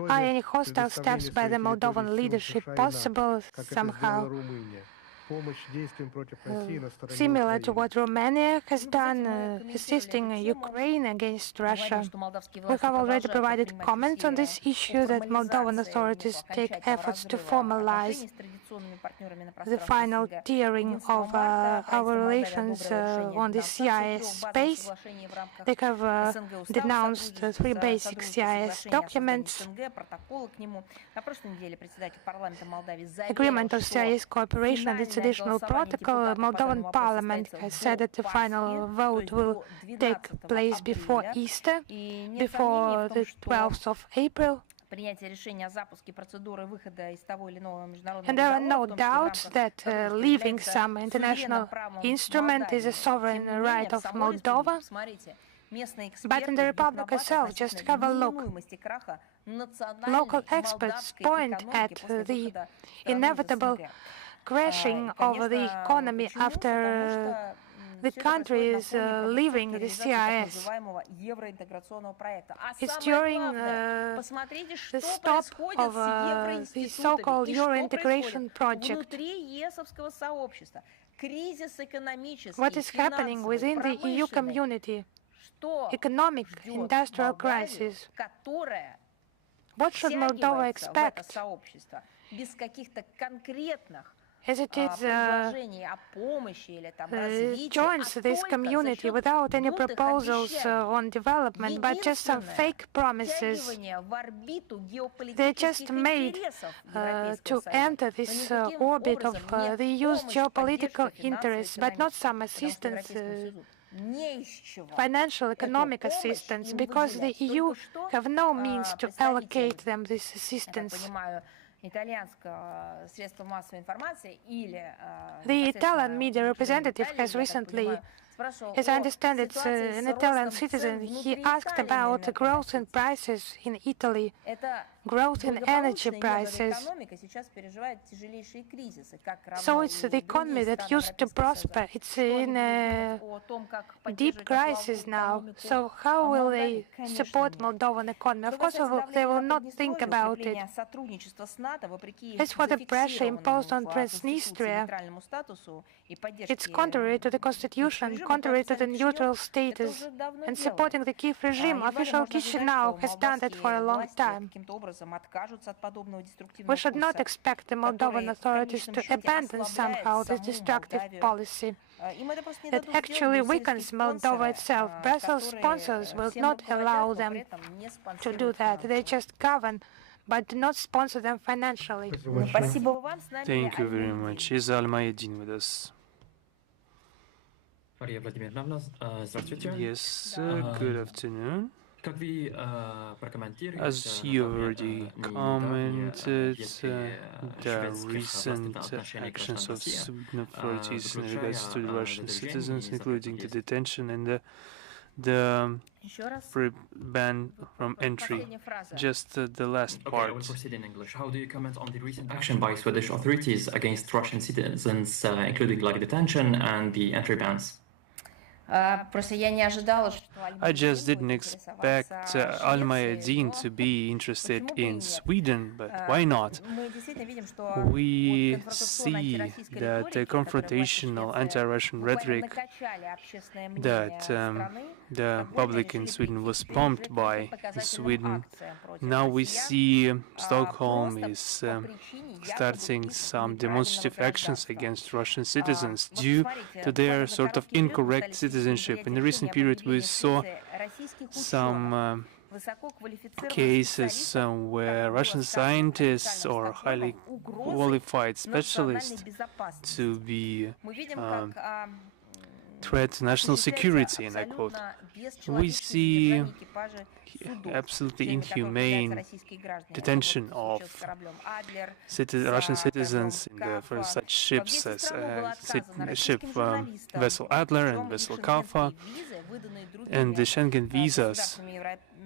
are any hostile steps by the Moldovan leadership possible somehow? Similar to what Romania has done, assisting Ukraine against Russia. We have already provided comments on this issue that Moldovan authorities take efforts to formalize the final tiering of our relations on the CIS space. They have denounced 3 basic CIS documents. Agreement of CIS cooperation and its additional protocol. Moldovan parliament has said that the final vote will take place before Easter, before the 12th of April. And there are no doubts that leaving some international instrument is a sovereign right of Moldova. But in the Republic itself, just have a look. Local experts point at the inevitable crashing of the economy after the country is leaving the CIS. It's during the stop of the so-called Euro integration project. What is happening within the EU community? Economic, industrial crisis. What should Moldova expect? As it is joins this community without any proposals on development, but just some fake promises. They're just made to enter this orbit of the EU's geopolitical interests, but not some assistance, financial, economic assistance, because the EU have no means to allocate them this assistance. The Italian media representative has recently, as I understand it's an Italian citizen, he asked about the growth in prices in Italy, growth in energy prices. So it's the economy that used to prosper. It's in a deep crisis now. So how will they support Moldovan economy? Of course, they will not think about it. As for the pressure imposed on Transnistria, it's contrary to the constitution, contrary to the neutral status, and supporting the Kiev regime. Official Chisinau has done that for a long time. We should not expect the Moldovan authorities to abandon somehow this destructive policy that actually weakens Moldova itself. Brussels sponsors will not allow them to do that. They just govern, but do not sponsor them financially. Thank you very much. Is Almayedin with us? Yes, good afternoon. As you already commented, the recent actions of Sweden authorities in regards to the Russian citizens, including the detention and the ban from entry. Just the last part. How do you comment on the recent action by Swedish authorities against Russian citizens, including like detention and the entry bans? I just didn't expect Al-Mayadeen to be interested in Sweden, but why not? We see that the confrontational anti-Russian rhetoric that the public in Sweden was pumped by Sweden. Now we see Stockholm is starting some demonstrative actions against Russian citizens due to their sort of incorrect citizenship. In the recent period, we saw some cases where Russian scientists or highly qualified specialists to be threat to national security, and I quote. We see absolutely inhumane detention of Russian citizens for such ships as vessel Adler and vessel Kafa, and the Schengen visas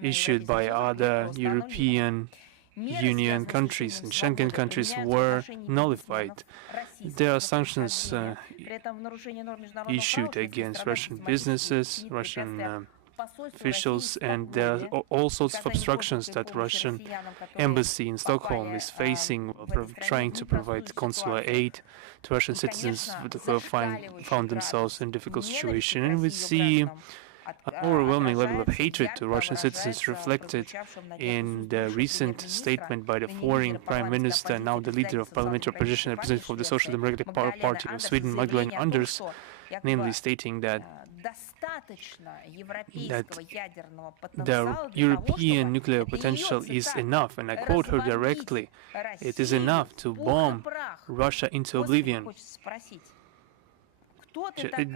issued by other European Union countries and Schengen countries were nullified. There are sanctions issued against Russian businesses, Russian officials, and there are all sorts of obstructions that Russian embassy in Stockholm is facing, trying to provide consular aid to Russian citizens who have found themselves in a difficult situation. And we see an overwhelming level of hatred to Russian citizens reflected in the recent statement by the foreign Prime Minister, now the leader of parliamentary opposition, representative of the Social Democratic Party of Sweden, Magdalena Anders, namely stating that the European nuclear potential is enough, and I quote her directly, "It is enough to bomb Russia into oblivion."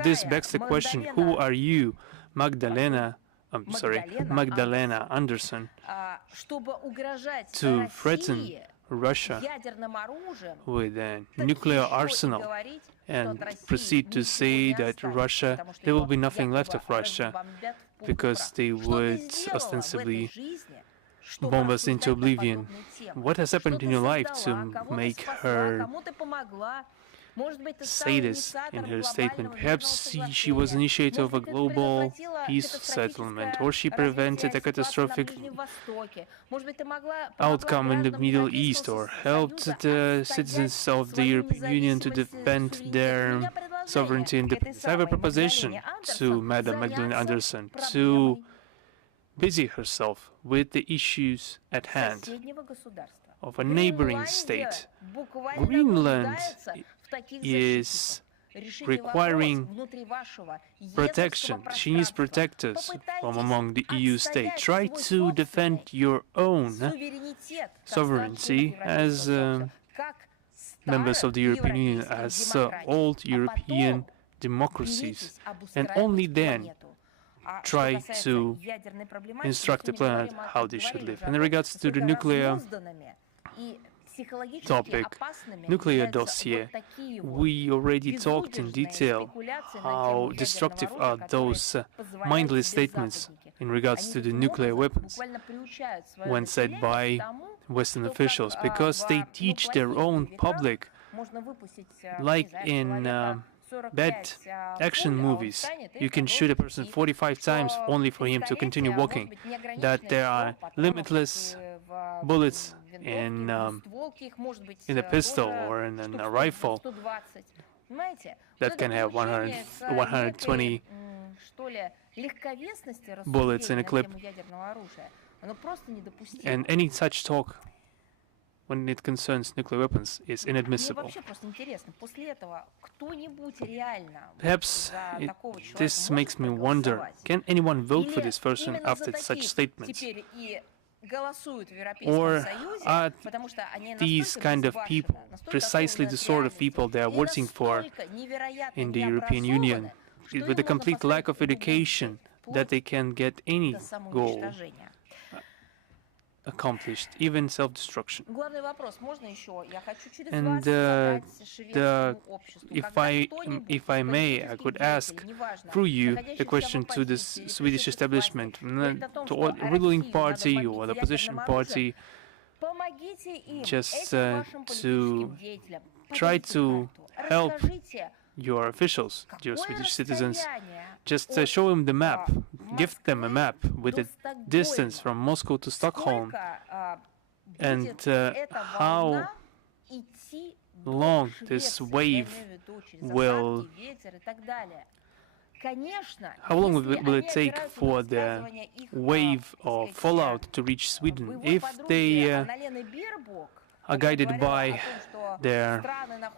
This begs the question, who are you, Magdalena Andersson, to threaten Russia with a nuclear arsenal and proceed to say that there will be nothing left of Russia because they would ostensibly bomb us into oblivion. What has happened in your life to make her say this in her statement? Perhaps she was initiator of a global peace settlement, or she prevented a catastrophic outcome in the Middle East, or helped the citizens of the European Union to defend their sovereignty and independence. I have a proposition to Madam Magdalena Andersson to busy herself with the issues at hand of a neighboring state. Greenland is requiring protection. She needs protectors from among the EU states. Try to defend your own sovereignty as members of the European Union, as old European democracies, and only then try to instruct the planet how they should live. In regards to the nuclear topic, nuclear dossier, we already talked in detail how destructive are those mindless statements in regards to the nuclear weapons when said by Western officials, because they teach their own public, like in bad action movies, you can shoot a person 45 times only for him to continue walking, that there are limitless bullets in a pistol or in a rifle that can have 120 bullets in a clip. And any such talk when it concerns nuclear weapons is inadmissible. Perhaps this makes me wonder, can anyone vote for this person after such statements? Or are these kind of people precisely the sort of people they are voting for in the European Union, with a complete lack of education that they can get any goal accomplished, even self-destruction? And if I may, I could ask through you a question to the Swedish establishment, to all ruling party or the opposition party, just to try to help your officials, your Swedish citizens. Just show them the map, give them a map with the distance from Moscow to Stockholm, and how long this wave will, how long will it take for the wave of fallout to reach Sweden? If they are guided by their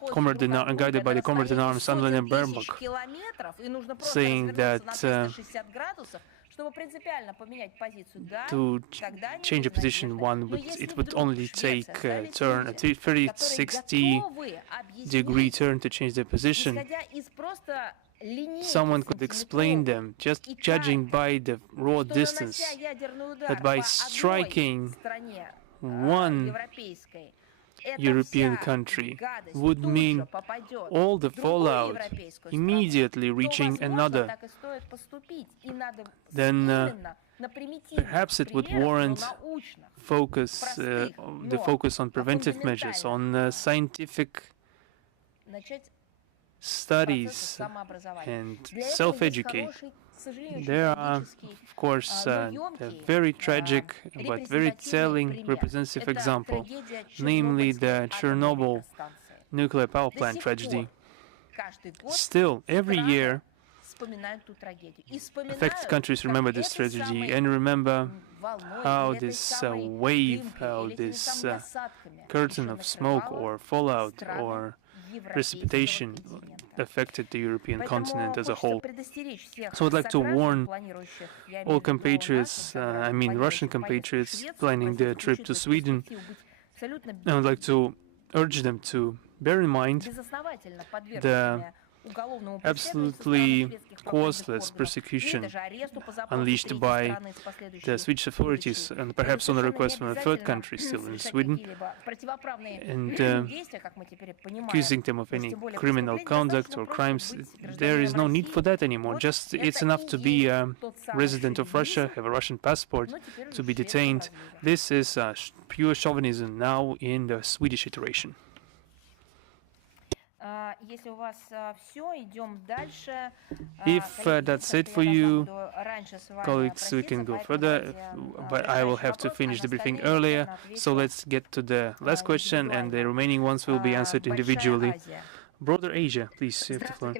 comrade guided by the comrade in arms Annalena Baerbock, saying that to change a position it would only take a turn, a 360-degree turn to change their position. Someone could explain them, just judging by the raw distance, that by striking one European country would mean all the fallout immediately reaching another. Then perhaps it would warrant the focus on preventive measures, on scientific studies and self-education. There are, of course, a very tragic but very telling representative example, namely the Chernobyl nuclear power plant tragedy. Still, every year, affected countries remember this tragedy and remember how this wave, how this curtain of smoke or fallout or precipitation affected the European continent as a whole. So I'd like to warn all compatriots, I mean Russian compatriots planning their trip to Sweden, and I'd like to urge them to bear in mind the absolutely causeless persecution unleashed by the Swedish authorities, and perhaps on a request from a third country still in Sweden, and accusing them of any criminal conduct or crimes. There is no need for that anymore. Just it's enough to be a resident of Russia, have a Russian passport, to be detained. This is pure chauvinism now in the Swedish iteration. If that's it for you, colleagues, we can go further, but I will have to finish the briefing earlier. So let's get to the last question, and the remaining ones will be answered individually. Broader Asia, please, you have the floor.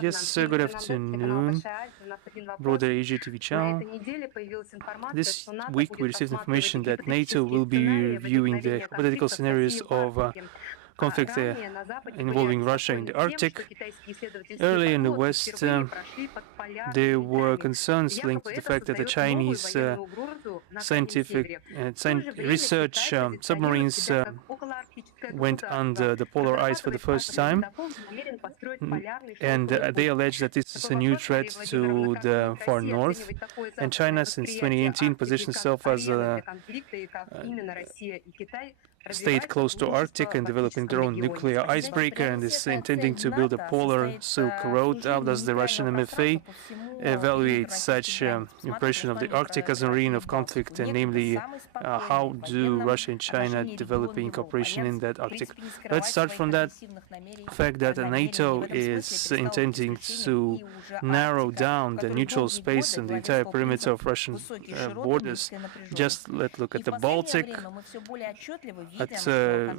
Yes, good afternoon. Broader Asia TV channel. This week we received information that NATO will be reviewing the hypothetical scenarios of conflict involving Russia in the Arctic. Earlier in the West, there were concerns linked to the fact that the Chinese scientific research submarines went under the polar ice for the first time, and they allege that this is a new threat to the far north. And China, since 2018, positioned itself as a state close to Arctic and developing their own nuclear icebreaker, and is intending to build a polar Silk Road. How does the Russian MFA evaluate such impression of the Arctic as an arena of conflict, and namely how do Russia and China developing cooperation in that Arctic? Let's start from that fact that NATO is intending to narrow down the neutral space and the entire perimeter of Russian borders. Just let's look at the Baltic. At a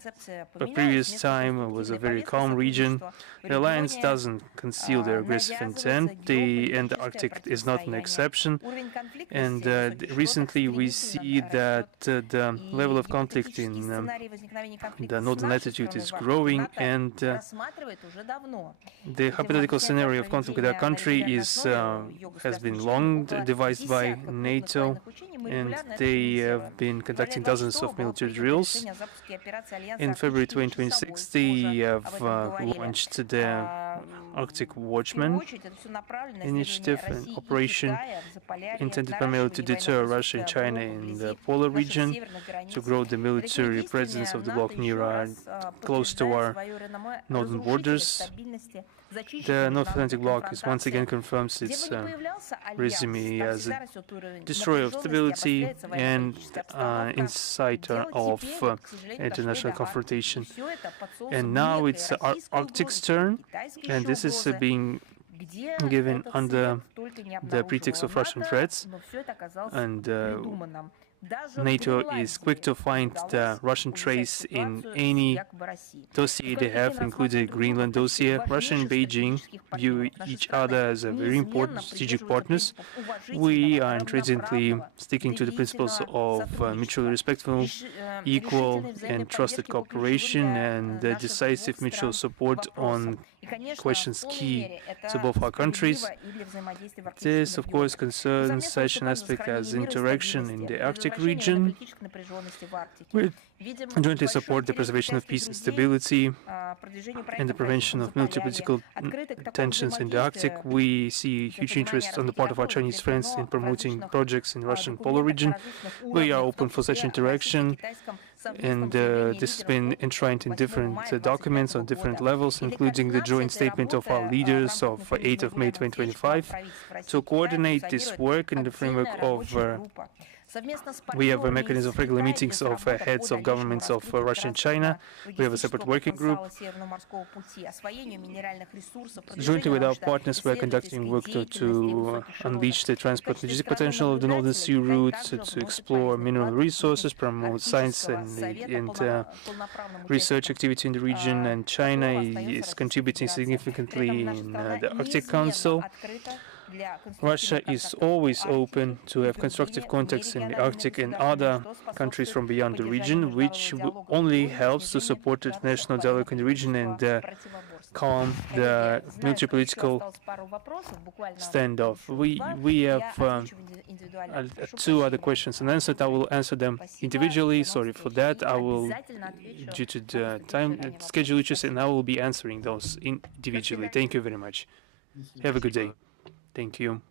previous time, it was a very calm region. The alliance doesn't conceal their aggressive intent. The Arctic is not an exception. And recently we see that the level of conflict in the northern latitude is growing, and the hypothetical scenario of conflict with our country has been long devised by NATO, and they have been conducting dozens of military drills. In February 2026, they have launched the Arctic Watchman initiative, an operation intended primarily to deter Russia and China in the polar region, to grow the military presence of the bloc near close to our northern borders, The North Atlantic Bloc is once again confirms its resume as a destroyer of stability and inciter of international confrontation. And now it's Arctic's turn, and this is being given under the pretext of Russian threats, and NATO is quick to find the Russian trace in any dossier they have, including the Greenland dossier. Russia and Beijing view each other as a very important strategic partners. We are intrinsigently sticking to the principles of mutually respectful, equal and trusted cooperation and decisive mutual support on questions key to both our countries. This, of course, concerns such an aspect as interaction in the Arctic region. We jointly support the preservation of peace and stability and the prevention of military political tensions in the Arctic. We see huge interest on the part of our Chinese friends in promoting projects in the Russian polar region. We are open for such interaction, and this has been enshrined in different documents on different levels, including the joint statement of our leaders of 8th of May 2025. To coordinate this work in the framework of we have a mechanism of regular meetings of heads of governments of Russia and China. We have a separate working group. Jointly with our partners, we are conducting work to unleash the transport logistic potential of the Northern Sea route, to explore mineral resources, promote science and research activity in the region. And China is contributing significantly in the Arctic Council. Russia is always open to have constructive contacts in the Arctic and other countries from beyond the region, which only helps to support the international dialogue in the region and calm the military political standoff. We have two other questions unanswered. I will answer them individually. Sorry for that. I will, due to the time schedule issues, and I will be answering those individually. Thank you very much. Have a good day. Thank you.